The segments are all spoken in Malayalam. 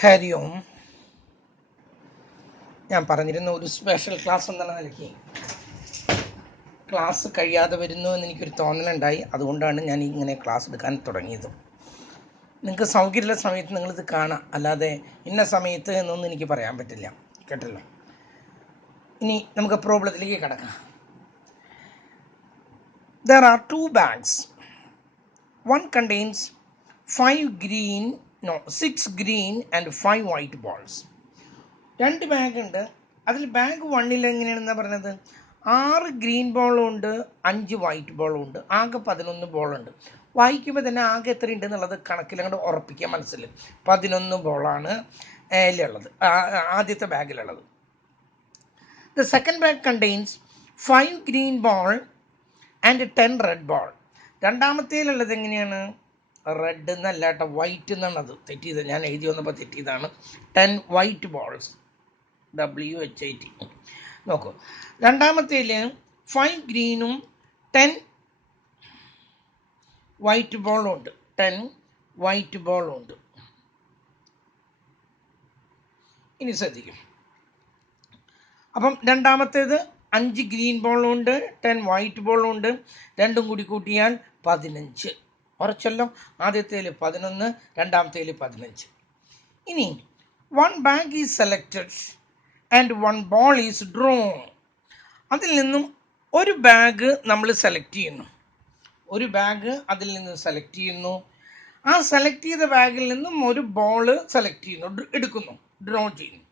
ഹരി ഓം. ഞാൻ പറഞ്ഞിരുന്ന ഒരു സ്പെഷ്യൽ ക്ലാസ് എന്നുള്ള നിലയ്ക്ക് ക്ലാസ് കഴിയാതെ വരുന്നു എന്ന് എനിക്കൊരു തോന്നലുണ്ടായി. അതുകൊണ്ടാണ് ഞാൻ ഇങ്ങനെ ക്ലാസ് എടുക്കാൻ തുടങ്ങിയത്. നിങ്ങൾക്ക് സൗകര്യമുള്ള സമയത്ത് നിങ്ങളിത് കാണാം, അല്ലാതെ ഇന്ന സമയത്ത് എന്നൊന്നും എനിക്ക് പറയാൻ പറ്റില്ല. കേട്ടല്ലോ. ഇനി നമുക്ക് പ്രോബ്ലത്തിലേക്ക് കിടക്കാം. There are two bags. One contains 6 green and 5 white balls. 2 bag ഉണ്ട്. അതിൽ ബാഗ് 1 എങ്ങനെയാണെന്നാ പറഞ്ഞത്? 6 ഗ്രീൻ ബോളും ഉണ്ട്, 5 വൈറ്റ് ബോളും ഉണ്ട്. ആകെ 11 ബോളുണ്ട്. വായിക്കുമ്പോൾ തന്നെ ആകെ എത്ര ഉണ്ട് എന്നുള്ളത് കണക്കിലങ്ങോട്ട് ഉറപ്പിക്കാൻ മനസ്സിലായി. 11 ബോളാണ് അതിലുള്ളത്, ആദ്യത്തെ ബാഗിലുള്ളത്. The second bag contains 5 green ball and 10 red ball. രണ്ടാമത്തേലുള്ളത് എങ്ങനെയാണ്? റെഡ് എന്നല്ല കേട്ടോ, വൈറ്റ് എന്നാണ്. അത് തെറ്റിയത്, ഞാൻ എഴുതി വന്നപ്പോൾ തെറ്റിയതാണ്. 10 വൈറ്റ് ബോൾസ്, WHIT. നോക്കൂ, രണ്ടാമത്തേൽ 5 ഗ്രീനും 10 വൈറ്റ് ബോളും ഉണ്ട്. 10 വൈറ്റ് ബോളും ഉണ്ട്. ഇനി ശ്രദ്ധിക്കും. അപ്പം രണ്ടാമത്തേത് 5 ഗ്രീൻ ബോളും ഉണ്ട്, 10 വൈറ്റ് ബോളും ഉണ്ട്. രണ്ടും കൂടി കൂട്ടിയാൽ 15. ഉറച്ചല്ലോ. ആദ്യത്തേൽ 11, രണ്ടാമത്തേൽ 15. ഇനി 1 bag is selected and 1 ball is drawn. അതിൽ നിന്നും ഒരു ബാഗ് നമ്മൾ സെലക്ട് ചെയ്യുന്നു. ഒരു ബാഗ് അതിൽ നിന്ന് സെലക്ട് ചെയ്യുന്നു. ആ സെലക്ട് ചെയ്ത ബാഗിൽ നിന്നും ഒരു ബോൾ സെലക്ട് ചെയ്യുന്നു, എടുക്കുന്നു, ഡ്രോ ചെയ്യുന്നു.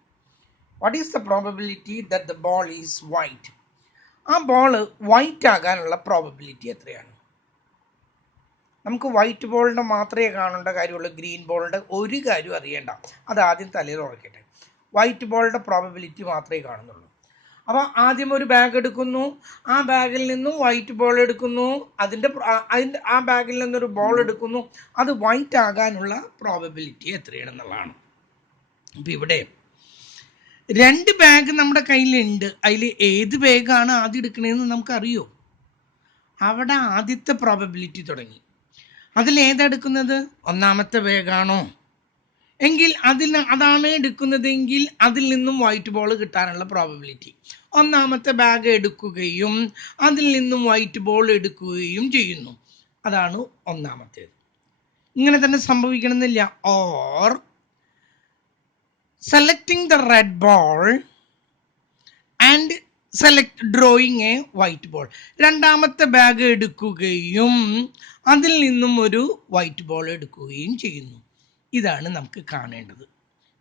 What is the probability that the ball is white? ആ ബോൾ വൈറ്റ് ആകാനുള്ള പ്രോബബിലിറ്റി എത്രയാണ്? നമുക്ക് വൈറ്റ് ബോളിൻ്റെ മാത്രമേ കാണേണ്ട കാര്യമുള്ളൂ, ഗ്രീൻ ബോളിൻ്റെ ഒരു കാര്യം അറിയേണ്ട. അത് ആദ്യം തലയിൽ ഉറക്കട്ടെ. വൈറ്റ് ബോളിൻ്റെ പ്രോബബിലിറ്റി മാത്രമേ കാണുന്നുള്ളൂ. അപ്പോൾ ആദ്യം ഒരു ബാഗ് എടുക്കുന്നു, ആ ബാഗിൽ നിന്നും വൈറ്റ് ബോൾ എടുക്കുന്നു, അതിൻ്റെ ആ ബാഗിൽ നിന്നൊരു ബോൾ എടുക്കുന്നു. അത് വൈറ്റ് ആകാനുള്ള പ്രോബബിലിറ്റി എത്രയാണെന്നുള്ളതാണ്. അപ്പം ഇവിടെ 2 ബാഗ് നമ്മുടെ കയ്യിലുണ്ട്. അതിൽ ഏത് ബാഗാണ് ആദ്യം എടുക്കണതെന്ന് നമുക്കറിയോ? അവിടെ ആദ്യത്തെ പ്രോബബിലിറ്റി തുടങ്ങി. അതിൽ ഏതെടുക്കുന്നത്? ഒന്നാമത്തെ ബാഗാണോ? എങ്കിൽ അതാണ് എടുക്കുന്നതെങ്കിൽ അതിൽ നിന്നും വൈറ്റ് ബോൾ കിട്ടാനുള്ള പ്രോബബിലിറ്റി. ഒന്നാമത്തെ ബാഗ് എടുക്കുകയും അതിൽ നിന്നും വൈറ്റ് ബോൾ എടുക്കുകയും ചെയ്യുന്നു. അതാണ് ഒന്നാമത്തേത്. ഇങ്ങനെ തന്നെ സംഭവിക്കണമെന്നില്ല. Or selecting the red ball and drawing a white ball. രണ്ടാമത്തെ ബാഗ് എടുക്കുകയും അതിൽ നിന്നും ഒരു വൈറ്റ് ബോൾ എടുക്കുകയും ചെയ്യുന്നു. ഇതാണ് നമുക്ക് കാണേണ്ടത്.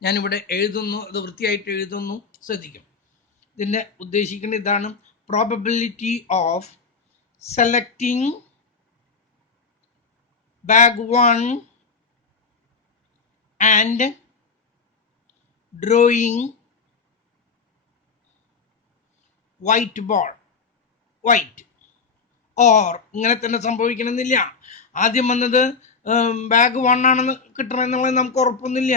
ഞാനിവിടെ എഴുതുന്നു, അത് വൃത്തിയായിട്ട് എഴുതുന്നു, ശ്രദ്ധിക്കും. ഇതിൻ്റെ ഉദ്ദേശിക്കുന്നത് ഇതാണ്: probability of selecting bag 1 and drawing white ball, white. Or ഇങ്ങനെ തന്നെ സംഭവിക്കണമെന്നില്ല. ആദ്യം വന്നത് ബാഗ് 1 ആണെന്ന് കിട്ടണമെന്നുള്ളത് നമുക്ക് ഉറപ്പൊന്നുമില്ല.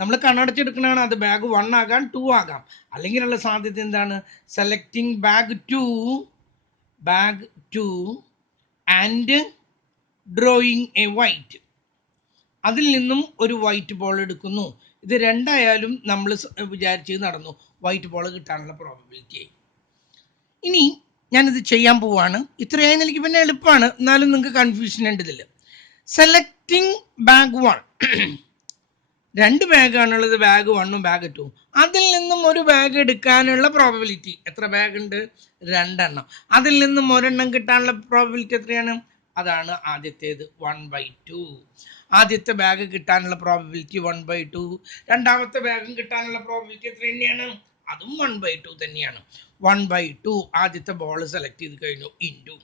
നമ്മൾ കണ്ണടച്ചെടുക്കണതാണ്. അത് ബാഗ് 1 ആകാം, 2 ആകാം. അല്ലെങ്കിലുള്ള സാധ്യത എന്താണ്? Selecting bag 2 and drawing a white. അതിൽ നിന്നും ഒരു വൈറ്റ് ബോൾ എടുക്കുന്നു. ഇത് രണ്ടായാലും നമ്മൾ വിചാരിച്ചത് നടന്നു, വൈറ്റ് ബോൾ കിട്ടാനുള്ള പ്രോബബിലിറ്റി ആയി. ഇനി ഞാനിത് ചെയ്യാൻ പോവാണ്. ഇത്രയായി എനിക്ക് പിന്നെ എളുപ്പമാണ്, എന്നാലും നിങ്ങൾക്ക് കൺഫ്യൂഷൻ ഉണ്ട് ഇതിൽ. സെലക്ടിങ് ബാഗ് 1, 2 ബാഗാണുള്ളത്, ബാഗ് 1ഉം ബാഗ് 2ഉം. അതിൽ നിന്നും ഒരു ബാഗ് എടുക്കാനുള്ള പ്രോബബിലിറ്റി എത്ര? ബാഗ് ഉണ്ട് 2 എണ്ണം. അതിൽ നിന്നും ഒരെണ്ണം കിട്ടാനുള്ള പ്രോബബിലിറ്റി എത്രയാണ്? അതാണ് ആദ്യത്തേത്, 1/2. ആദ്യത്തെ ബാഗ് കിട്ടാനുള്ള പ്രോബബിലിറ്റി 1/2. രണ്ടാമത്തെ ബാഗും കിട്ടാനുള്ള പ്രോബബിലിറ്റി എത്ര തന്നെയാണ്? അതും 1/2 തന്നെയാണ്. 1/2 ആദ്യത്തെ ബോൾ സെലക്ട് ചെയ്ത് കഴിഞ്ഞു, ഇൻറ്റു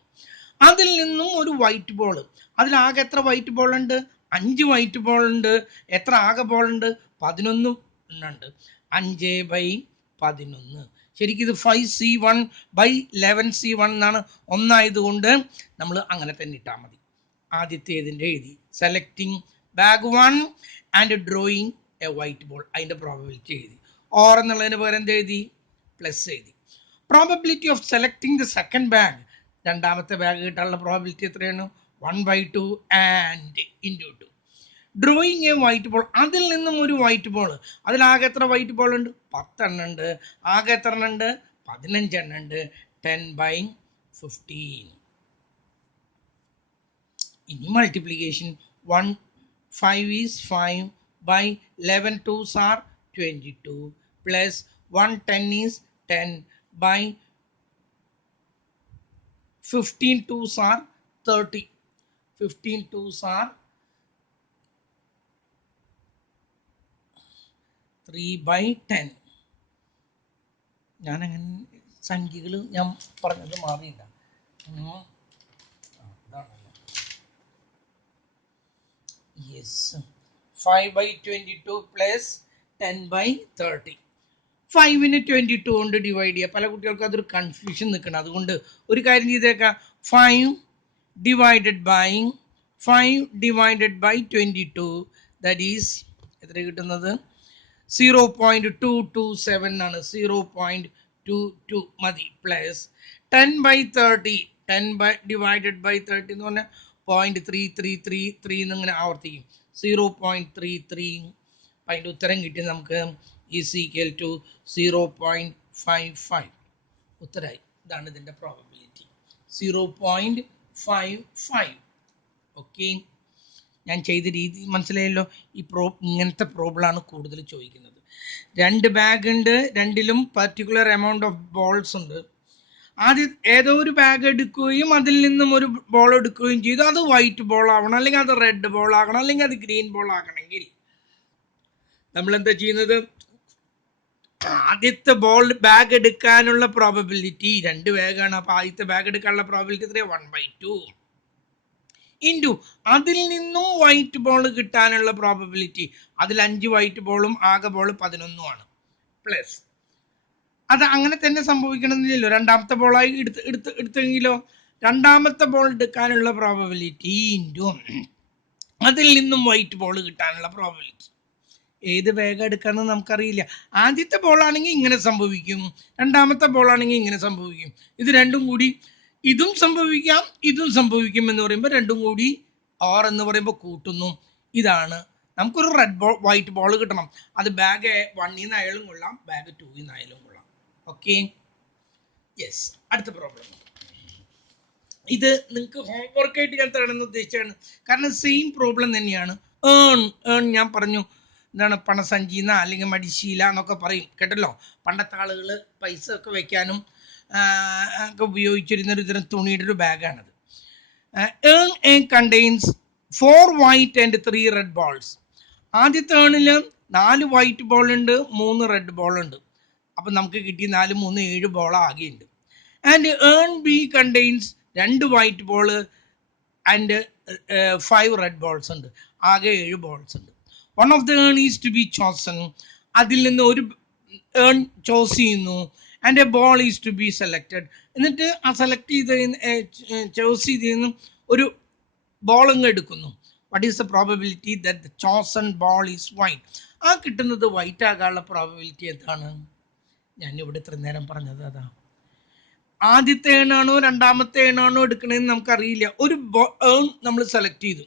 അതിൽ നിന്നും ഒരു വൈറ്റ് ബോൾ. അതിലാകെ എത്ര വൈറ്റ് ബോൾ ഉണ്ട്? 5 വൈറ്റ് ബോൾ ഉണ്ട്. എത്ര ആകെ ബോൾ ഉണ്ട്? 11 ഉണ്ട്. 5/11. ശരിക്കും ഇത് 5C1/11C1 എന്നാണ്. ഒന്നായതുകൊണ്ട് നമ്മൾ അങ്ങനെ തന്നെ ഇട്ടാൽ മതി. ആദ്യത്തേതിൻ്റെ എഴുതി, selecting bag 1 and drawing a white ball, അതിൻ്റെ പ്രോബബിലിറ്റി എഴുതി. ഓർ എന്നുള്ളതിന് പകരം എന്ത് എഴുതി? പ്ലസ് എഴുതി. Probability of selecting the second bag, രണ്ടാമത്തെ ബാഗ് കിട്ടാനുള്ള പ്രോബബിലിറ്റി എത്രയാണ്? 1/2 and into 2. Drawing a white ball, അതിൽ നിന്നും ഒരു വൈറ്റ് ബോൾ, അതിലാകെ എത്ര വൈറ്റ് ബോൾ ഉണ്ട്? 10 എണ്ണം ഉണ്ട്. ആകെ എത്ര എണ്ണം ഉണ്ട്? 15 എണ്ണം ഉണ്ട്. 10/15. ഇനി multiplication. 5 is 5 by 11 2s are 22 plus 10 is 10 by 15 2s are 30. 15 2s are 3/10. ഞാൻ അങ്ങനെ സംഖ്യകൾ ഞാൻ പറഞ്ഞത് മാറിയില്ല. Yes, 5/22 plus 10/30. 5നെ 22 കൊണ്ട് ഡിവൈഡ് ചെയ്യുക. പല കുട്ടികൾക്ക് അതൊരു കൺഫ്യൂഷൻ നിൽക്കണം. അതുകൊണ്ട് ഒരു കാര്യം ചെയ്തേക്കാം. 5 ഡിവൈഡഡ് ബൈ 22, ദാറ്റ് ഈസ് എത്ര കിട്ടുന്നത്? 0.227 ആണ്. 0.22 മതി. പ്ലസ് 10/30, 10 ഡിവൈഡഡ് ബൈ 30 എന്ന് പറഞ്ഞാൽ 0.3333 എന്നിങ്ങനെ ആവർത്തിക്കും. 0.33. അതിൻ്റെ ഉത്തരം കിട്ടി നമുക്ക് ഈസ് ഈക്വൽ ടു 0.55. ഉത്തരമായി. ഇതാണ് ഇതിൻ്റെ പ്രോബബിലിറ്റി, 0.55. ഓക്കെ, ഞാൻ ചെയ്ത രീതി മനസ്സിലായല്ലോ. ഇങ്ങനത്തെ പ്രോബ്ലമാണ് കൂടുതൽ ചോദിക്കുന്നത്. 2 ബാഗ് ഉണ്ട്, രണ്ടിലും പർട്ടിക്കുലർ എമൗണ്ട് ഓഫ് ബോൾസ് ഉണ്ട്. ആദ്യം ഏതോ ഒരു ബാഗ് എടുക്കുകയും അതിൽ നിന്നും ഒരു ബോൾ എടുക്കുകയും ചെയ്തു. അത് വൈറ്റ് ബോൾ ആവണം, അല്ലെങ്കിൽ അത് റെഡ് ബോൾ ആകണം, അല്ലെങ്കിൽ അത് ഗ്രീൻ ബോൾ ആകണമെങ്കിൽ നമ്മൾ എന്താ ചെയ്യുന്നത്? ആദ്യത്തെ ബാഗ് എടുക്കാനുള്ള പ്രോബബിലിറ്റി, 2 ബാഗാണ്, അപ്പോൾ ആദ്യത്തെ ബാഗ് എടുക്കാനുള്ള പ്രോബബിലിറ്റി എത്രയാണ്? 1/2 ഇൻറ്റു അതിൽ നിന്നും വൈറ്റ് ബോൾ കിട്ടാനുള്ള പ്രോബബിലിറ്റി, അതിൽ 5 വൈറ്റ് ബോളും ആകെ ബോൾ 11 പ്ലസ് അത് അങ്ങനെ തന്നെ സംഭവിക്കണമെന്നില്ലല്ലോ. രണ്ടാമത്തെ ബോളായി എടുത്തെങ്കിലോ, രണ്ടാമത്തെ ബോൾ എടുക്കാനുള്ള പ്രോബബിലിറ്റി ഇൻറ്റു അതിൽ നിന്നും വൈറ്റ് ബോൾ കിട്ടാനുള്ള പ്രോബബിലിറ്റി. ഏത് വേഗം എടുക്കാമെന്ന് നമുക്കറിയില്ല. ആദ്യത്തെ ബോളാണെങ്കിൽ ഇങ്ങനെ സംഭവിക്കും, രണ്ടാമത്തെ ബോളാണെങ്കിൽ ഇങ്ങനെ സംഭവിക്കും. ഇത് രണ്ടും കൂടി ഇതും സംഭവിക്കാം ഇതും സംഭവിക്കും എന്ന് പറയുമ്പോൾ രണ്ടും കൂടി ഓർ എന്ന് പറയുമ്പോൾ കൂട്ടുന്നു. ഇതാണ് നമുക്കൊരു വൈറ്റ് ബോൾ കിട്ടണം. അത് ബാഗ് 1 നിന്നായാലും കൊള്ളാം, ബാഗ് 2 നിന്നായാലും കൊള്ളാം. Okay, yes. അടുത്ത പ്രോബ്ലം. ഇത് നിങ്ങൾക്ക് ഹോംവർക്ക് ആയിട്ട് ഞാൻ തരണമെന്ന് ഉദ്ദേശിച്ചാണ്. കാരണം സെയിം പ്രോബ്ലം തന്നെയാണ്. ഏൺ ഞാൻ പറഞ്ഞു എന്താണ്, പണസഞ്ചിന്ന അല്ലെങ്കിൽ മടിശീല എന്നൊക്കെ പറയും, കേട്ടല്ലോ. പണ്ടത്തെ ആളുകൾ പൈസ ഒക്കെ വെക്കാനും ഒക്കെ ഉപയോഗിച്ചിരുന്ന ഒരു തരം തുണിയുടെ ഒരു ബാഗാണത്. Contains 4 white and 3 red balls. ആദ്യത്തെ ഏണിൽ 4 വൈറ്റ് ബോൾ ഉണ്ട്, 3 റെഡ് ബോൾ ഉണ്ട്. അപ്പം നമുക്ക് കിട്ടി 4 3 7 ബോൾ ആകെയുണ്ട്. And urn B contains 2 white ball and 5 red balls ഉണ്ട്. ആകെ 7 ബോൾസ് ഉണ്ട്. One of the urn is to be chosen. അതിൽ നിന്ന് ഒരു ഏൺ ചോസ് ചെയ്യുന്നു. And a ball is to be selected. എന്നിട്ട് ആ സെലക്ട് ചോസ് ചെയ്ത് ഒരു ബോൾ അങ്ങ് എടുക്കുന്നു. What is the probability that the chosen ball is white? ആ കിട്ടുന്നത് വൈറ്റ് ആകാനുള്ള പ്രോബബിലിറ്റി എന്താണ്? ഞാനിവിടെ ഇത്ര നേരം പറഞ്ഞത് അതാ. ആദ്യത്തെ ഏണാണോ രണ്ടാമത്തെ ഏണാണോ എടുക്കണമെന്ന് നമുക്കറിയില്ല. ഒരു ഏൺ നമ്മൾ സെലക്ട് ചെയ്തു.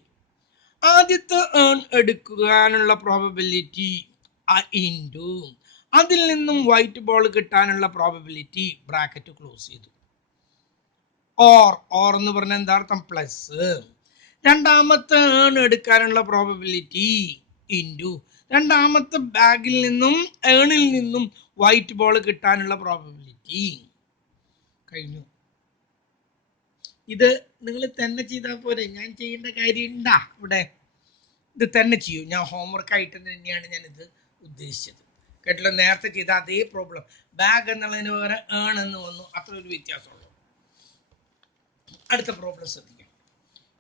ആദ്യത്തെ ഏൺ എടുക്കാനുള്ള പ്രോബബിലിറ്റി ഇൻറ്റു അതിൽ നിന്നും വൈറ്റ് ബോൾ കിട്ടാനുള്ള പ്രോബബിലിറ്റി, ബ്രാക്കറ്റ് ക്ലോസ് ചെയ്തു. ഓർ എന്ന് പറഞ്ഞാൽ എന്താ അർത്ഥം? പ്ലസ് രണ്ടാമത്തെ ഏൺ എടുക്കാനുള്ള പ്രോബബിലിറ്റി ഇൻറ്റു രണ്ടാമത്തെ ബാഗിൽ നിന്നും ഏണിൽ നിന്നും വൈറ്റ് ബോൾ കിട്ടാനുള്ള പ്രോബബിലിറ്റി. കഴിഞ്ഞു. ഇത് നിങ്ങൾ തന്നെ ചെയ്താൽ പോരെ, ഞാൻ ചെയ്യേണ്ട കാര്യം ഉണ്ടാ ഇവിടെ? ഇത് തന്നെ ചെയ്യൂ. ഞാൻ ഹോംവർക്ക് ആയിട്ട് തന്നെയാണ് ഞാനിത് ഉദ്ദേശിച്ചത്, കേട്ടല്ലോ. നേരത്തെ ചെയ്ത അതേ പ്രോബ്ലം, ബാഗ് എന്നുള്ളതിന് പകരം ഏൺ എന്ന് വന്നു, അത്ര ഒരു വ്യത്യാസമുള്ളൂ. അടുത്ത പ്രോബ്ലം ശ്രദ്ധിക്കാം.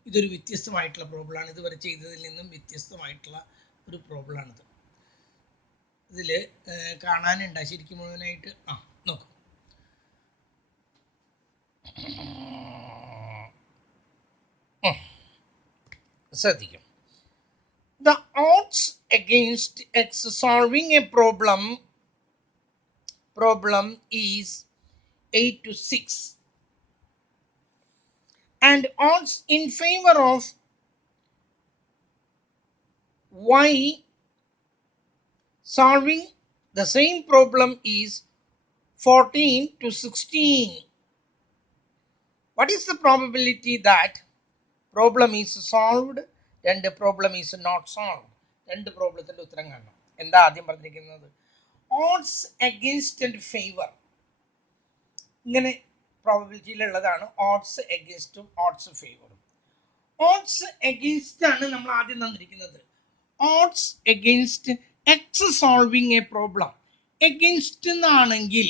ഇതൊരു വ്യത്യസ്തമായിട്ടുള്ള പ്രോബ്ലമാണ്, ഇതുവരെ ചെയ്തതിൽ നിന്നും വ്യത്യസ്തമായിട്ടുള്ള ഒരു പ്രോബ്ലമാണിത്. ഇതിൽ കാണാനുണ്ടാ ശരിക്കും മുഴുവനായിട്ട്? നോക്കൂ. ശ്രദ്ധിക്കും. The odds against solving a problem is 8-6, and odds in favor of why solving the same problem is 14 to 16. What is the probability that problem is solved and the problem is not solved? രണ്ട് പ്രോബ്ലത്തിന്റെ ഉത്തരം കാണണം. എന്താ ആദ്യം പറഞ്ഞിരിക്കുന്നത്? Odds against and favour. ഇങ്ങനെ പ്രോബബിലിറ്റിയിലുള്ളതാണ് ഓഡ്സ് അഗെയിൻസ്റ്റും ഓഡ്സ് ഫേവറും. ഓഡ്സ് അഗെയിൻസ്റ്റ് ആണ് നമ്മൾ ആദ്യം തന്നിരിക്കുന്നത്. Odds against x solving a problem. Against എന്നാണെങ്കിൽ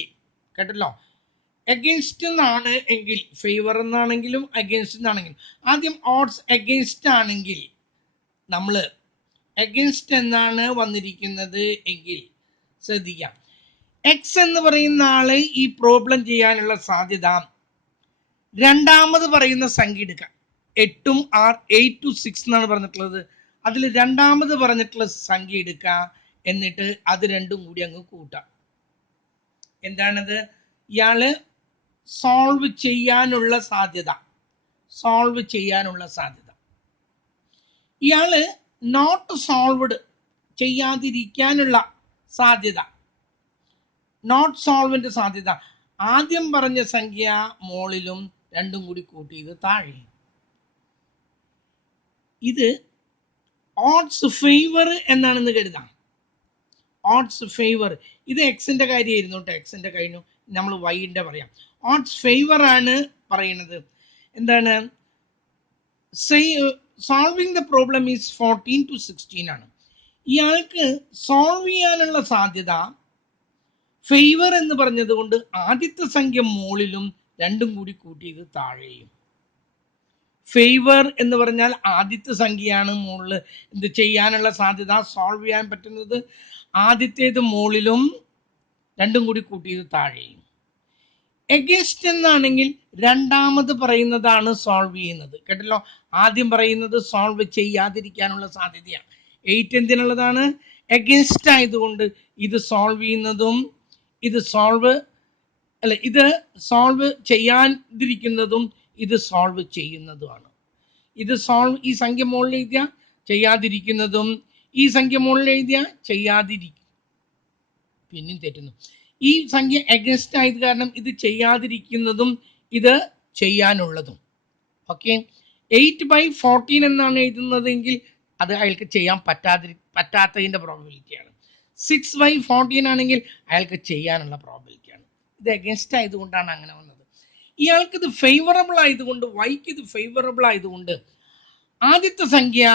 കേട്ടല്ലോ, എഗെയിൻസ്റ്റ് എന്നാണ് എങ്കിൽ, ഫേവർ എന്നാണെങ്കിലും അഗെയിൻസ്റ്റ് എന്നാണെങ്കിലും, ആദ്യം ഓഡ്സ് അഗെയിൻസ്റ്റ് ആണെങ്കിൽ നമ്മൾ അഗെയിൻസ്റ്റ് എന്നാണ് വന്നിരിക്കുന്നത് എങ്കിൽ ശ്രദ്ധിക്കാം, എക്സ് എന്ന് പറയുന്ന ആള് ഈ പ്രോബ്ലം ചെയ്യാനുള്ള സാധ്യത രണ്ടാമത് പറയുന്ന സംഖ്യ എടുക്കാം. 8 to 6 എന്നാണ് പറഞ്ഞിട്ടുള്ളത്. അതിൽ രണ്ടാമത് പറഞ്ഞിട്ടുള്ള സംഖ്യ എടുക്കുക, എന്നിട്ട് അത് രണ്ടും കൂടി അങ്ങ് കൂട്ടാം. എന്താണത്? ഇയാള് സോൾവ് ചെയ്യാനുള്ള സാധ്യത, സോൾവ് ചെയ്യാനുള്ള സാധ്യത. ഇയാള് നോട്ട് സോൾവ്ഡ് ചെയ്യാതിരിക്കാനുള്ള സാധ്യത, നോട്ട് സോൾവിന്റെ സാധ്യത. ആദ്യം പറഞ്ഞ സംഖ്യ മോളിലും രണ്ടും കൂടി കൂട്ടിയത് താഴെ. ഇത് ഓഡ്സ് ഫേവർ എന്നാണെന്ന് കരുതാം. ഓഡ്സ് ഫേവർ, ഇത് എക്സിന്റെ കാര്യമായിരുന്നു കേട്ടോ, എക്സിന്റെ കഴിഞ്ഞു, നമ്മൾ വൈന്റെ പറയാം. ഓഡ്സ് ഫേവർ ആണ് പറയുന്നത്. എന്താണ്? Solving the problem is 14 to 16 ആണ്. ഇയാൾക്ക് സോൾവ് ചെയ്യാനുള്ള സാധ്യത ഫേവർ എന്ന് പറഞ്ഞത് കൊണ്ട് ആദ്യത്തെ സംഖ്യ മുകളിലും രണ്ടും കൂടി കൂട്ടിയത് താഴെയും. ഫേവർ എന്ന് പറഞ്ഞാൽ ആദ്യത്തെ സംഖ്യയാണ് മുകളിൽ ഇത് ചെയ്യാനുള്ള സാധ്യത, സോൾവ് ചെയ്യാൻ പറ്റുന്നത്. ആദ്യത്തേത് മുകളിലും രണ്ടും കൂടി കൂട്ടിയത് താഴെയും. എഗെയിൻസ്റ്റ് എന്നാണെങ്കിൽ രണ്ടാമത് പറയുന്നതാണ് സോൾവ് ചെയ്യുന്നത്. കേട്ടല്ലോ, ആദ്യം പറയുന്നത് സോൾവ് ചെയ്യാതിരിക്കാനുള്ള സാധ്യതയാണ്. 8 എന്തിനുള്ളതാണ്? എഗെയിൻസ്റ്റ് ആയതുകൊണ്ട് ഇത് സോൾവ് ചെയ്യുന്നതും ഇത് സോൾവ് അല്ല, ഇത് സോൾവ് ചെയ്യാതിരിക്കുന്നതും ഇത് സോൾവ് ചെയ്യുന്നതുമാണ്. ഇത് സോൾവ്, ഈ സംഖ്യ മുകളിൽ എഴുതിയ ചെയ്യാതിരിക്കുന്നതും ഈ സംഖ്യ മുകളിൽ എഴുതിയ ചെയ്യാതിരിക്കും, പിന്നെയും തെറ്റുന്നു. ഈ സംഖ്യ എഗൻസ്റ്റ് ആയത് കാരണം ഇത് ചെയ്യാതിരിക്കുന്നതും ഇത് ചെയ്യാനുള്ളതും. ഓക്കെ, 8/14 എന്നാണ് എഴുതുന്നതെങ്കിൽ അത് അയാൾക്ക് ചെയ്യാൻ പറ്റാത്തതിൻ്റെ പ്രോബബിലിറ്റിയാണ്. 6/14 ആണെങ്കിൽ അയാൾക്ക് ചെയ്യാനുള്ള പ്രോബബിലിറ്റിയാണ്. ഇത് എഗൻസ്റ്റ് ആയതുകൊണ്ടാണ് അങ്ങനെ വന്നത്. ഇയാൾക്ക് ഇത് ഫേവറബിൾ ആയതുകൊണ്ട്, വൈക്ക് ഇത് ഫേവറബിൾ ആയതുകൊണ്ട് ആദ്യത്തെ സംഖ്യ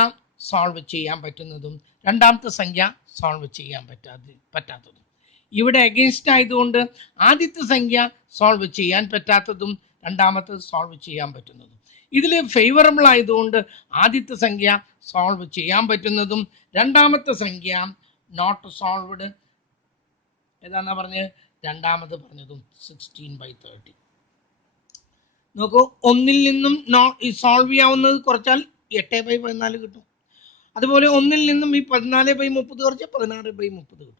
സോൾവ് ചെയ്യാൻ പറ്റുന്നതും രണ്ടാമത്തെ സംഖ്യ സോൾവ് ചെയ്യാൻ പറ്റാത്തതും. ഇവിടെ അഗെയിൻസ്റ്റ് ആയതുകൊണ്ട് ആദ്യത്തെ സംഖ്യ സോൾവ് ചെയ്യാൻ പറ്റാത്തതും രണ്ടാമത്തെ സോൾവ് ചെയ്യാൻ പറ്റുന്നതും. ഇതിൽ ഫേവറബിൾ ആയതുകൊണ്ട് ആദ്യത്തെ സംഖ്യ സോൾവ് ചെയ്യാൻ പറ്റുന്നതും രണ്ടാമത്തെ സംഖ്യ നോട്ട് സോൾവ്ഡ് ഏതാന്നാ പറഞ്ഞത്? രണ്ടാമത് പറഞ്ഞതും 16/30. നോക്കൂ, ഒന്നിൽ നിന്നും സോൾവ് ചെയ്യാവുന്നത് കുറച്ചാൽ 8/14 കിട്ടും. അതുപോലെ ഒന്നിൽ നിന്നും ഈ 14/30 കുറച്ച് 16/30 കിട്ടും.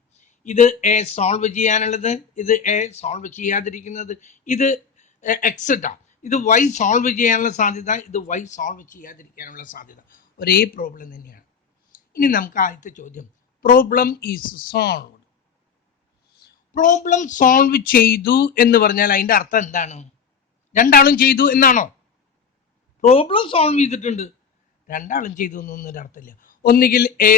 ഇത് എ സോൾവ് ചെയ്യാനുള്ളത്, ഇത് എ സോൾവ് ചെയ്യാതിരിക്കുന്നത്, ഇത് എക്സ് ഇട്ടാ, ഇത് വൈ സോൾവ് ചെയ്യാനുള്ള സാധ്യത, ഇത് വൈ സോൾവ് ചെയ്യാതിരിക്കാനുള്ള സാധ്യത. ഒരേ പ്രോബ്ലം തന്നെയാണ്. ഇനി നമുക്ക് ആദ്യത്തെ ചോദ്യം, problem is solved. Problem solve ചെയ്തു എന്ന് പറഞ്ഞാൽ അതിൻ്റെ അർത്ഥം എന്താണ്? രണ്ടാളും ചെയ്തു എന്നാണോ? പ്രോബ്ലം സോൾവ് ചെയ്തിട്ടുണ്ട്, രണ്ടാളും ചെയ്തു എന്നൊന്നും അർത്ഥമില്ല. ഒന്നുകിൽ എ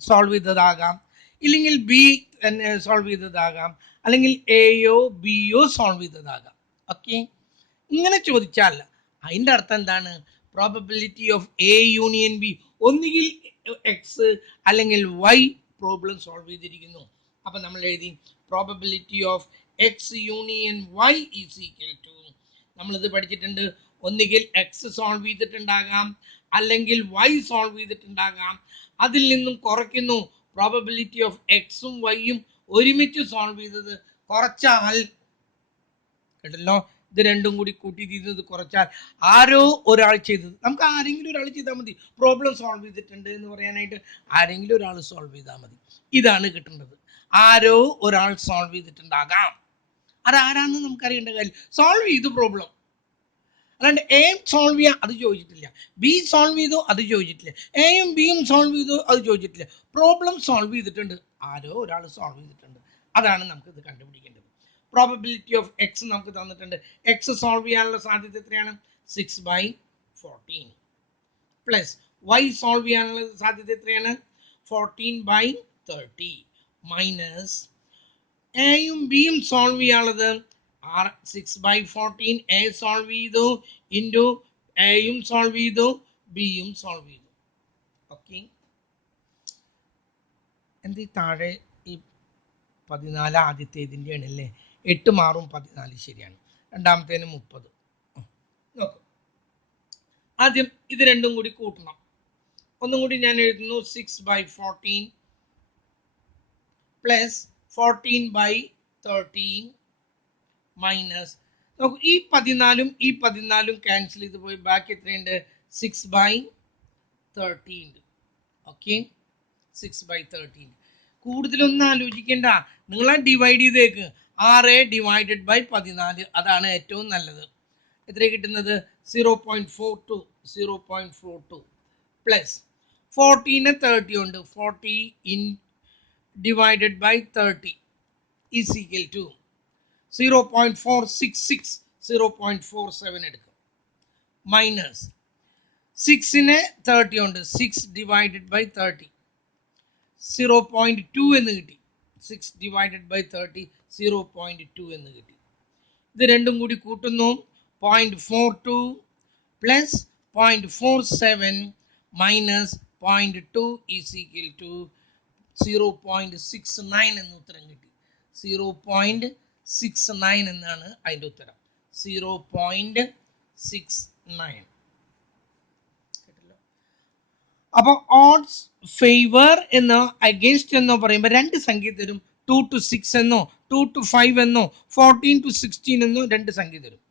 സോൾവ് ചെയ്തതാകാം, ഇല്ലെങ്കിൽ ബി തന്നെ സോൾവ് ചെയ്തതാകാം, അല്ലെങ്കിൽ എയോ ബിയോ സോൾവ് ചെയ്തതാകാം. ഓക്കെ, ഇങ്ങനെ ചോദിച്ചാൽ അതിൻ്റെ അർത്ഥം എന്താണ്? Probability of A union b, ഒന്നുകിൽ എക്സ് അല്ലെങ്കിൽ വൈ പ്രോബ്ലം സോൾവ് ചെയ്തിരിക്കുന്നു. അപ്പം നമ്മൾ എഴുതി probability of x union y is equal to, നമ്മളിത് പഠിച്ചിട്ടുണ്ട്, ഒന്നുകിൽ എക്സ് സോൾവ് ചെയ്തിട്ടുണ്ടാകാം അല്ലെങ്കിൽ വൈ സോൾവ് ചെയ്തിട്ടുണ്ടാകാം. അതിൽ നിന്നും കുറയ്ക്കുന്നു, പ്രോബബിലിറ്റി ഓഫ് എക്സും വൈയും ഒരുമിച്ച് സോൾവ് ചെയ്തത് കുറച്ചാൽ, കേട്ടല്ലോ, ഇത് രണ്ടും കൂടി കൂട്ടി തീരുന്നത് കുറച്ചാൽ ആരോ ഒരാൾ ചെയ്തത്, നമുക്ക് ആരെങ്കിലും ഒരാൾ ചെയ്താൽ മതി. പ്രോബ്ലം സോൾവ് ചെയ്തിട്ടുണ്ട് എന്ന് പറയാനായിട്ട് ആരെങ്കിലും ഒരാൾ സോൾവ് ചെയ്താൽ മതി. ഇതാണ് കിട്ടേണ്ടത്. ആരോ ഒരാൾ സോൾവ് ചെയ്തിട്ടുണ്ടാകാം, അതാരാന്ന് നമുക്കറിയേണ്ട കാര്യം. സോൾവ് ചെയ്തു പ്രോബ്ലം, അല്ലാണ്ട് എയും സോൾവ് ചെയ്യാൻ അത് ചോദിച്ചിട്ടില്ല, ബി സോൾവ് ചെയ്തു അത് ചോദിച്ചിട്ടില്ല, എയും ബിയും സോൾവ് ചെയ്തു അത് ചോദിച്ചിട്ടില്ല. പ്രോബ്ലം സോൾവ് ചെയ്തിട്ടുണ്ട്, ആരോ ഒരാൾ സോൾവ് ചെയ്തിട്ടുണ്ട്. അതാണ് നമുക്ക് ഇത് കണ്ടുപിടിക്കേണ്ടത്. പ്രോബബിലിറ്റി ഓഫ് എക്സ് നമുക്ക് തന്നിട്ടുണ്ട്. എക്സ് സോൾവ് ചെയ്യാനുള്ള സാധ്യത എത്രയാണ്? 6/14 പ്ലസ് വൈ സോൾവ് ചെയ്യാനുള്ള സാധ്യത എത്രയാണ്? 14/30 മൈനസ് എയും ബിയും സോൾവ് ചെയ്യാനുള്ളത് 6/14 എ സോൾവ് ചെയ്തു ഇൻറ്റു എയും സോൾവ് ചെയ്തു ബിയും സോൾവ് ചെയ്തു. ഓക്കെ, എന്ത് താഴെ ഈ 14 ആദ്യത്തേതിൻ്റെ ആണല്ലേ, 8 മാറും 14 ശരിയാണ്, രണ്ടാമത്തേന് 30. നോക്കും, ആദ്യം ഇത് രണ്ടും കൂടി കൂട്ടണം. ഒന്നും കൂടി ഞാൻ എഴുതുന്നു. 6/14 പ്ലസ് 14/13 മൈനസ്, നോക്കൂ ഈ 14ഉം ഈ 14ഉം ക്യാൻസൽ ചെയ്ത് പോയി, ബാക്കി എത്രയുണ്ട്? 6/13 ഉണ്ട്. ഓക്കെ, 6/13. കൂടുതലൊന്നും ആലോചിക്കേണ്ട, നിങ്ങളെ ഡിവൈഡ് ചെയ്തേക്ക്. 6/14 അതാണ് ഏറ്റവും നല്ലത്. എത്ര കിട്ടുന്നത്? 0.42 പ്ലസ് 14 30 ഉണ്ട്, 40 divided by 30 is equal to 0.466, 0.47 എടുക്കും. മൈനസ് 6ന് 30 ഉണ്ട്, 6 ഡിവൈഡഡ് ബൈ 30 0.2 എന്ന് കിട്ടി. 6 ഡിവൈഡഡ് ബൈ 30 0.2 എന്ന് കിട്ടി. ഇത് രണ്ടും കൂടി കൂട്ടുന്നു. 0.42 plus 0.47 minus 0.2 is equal to 0.69 എന്ന് ഉത്തരം കിട്ടി. 0.69 എന്നാണ് അതിൻ്റെ ഉത്തരം. 0.69. അപ്പോൾ ഓഡ്സ്, ഫേവർ എന്നോ അഗേൻസ്റ്റ് എന്നോ പറയുമ്പോൾ രണ്ട് സംഖ്യ തരും. 2 to 6 എന്നോ 2 to 5 എന്നോ 14 to 16 എന്നോ രണ്ട് സംഖ്യ തരും.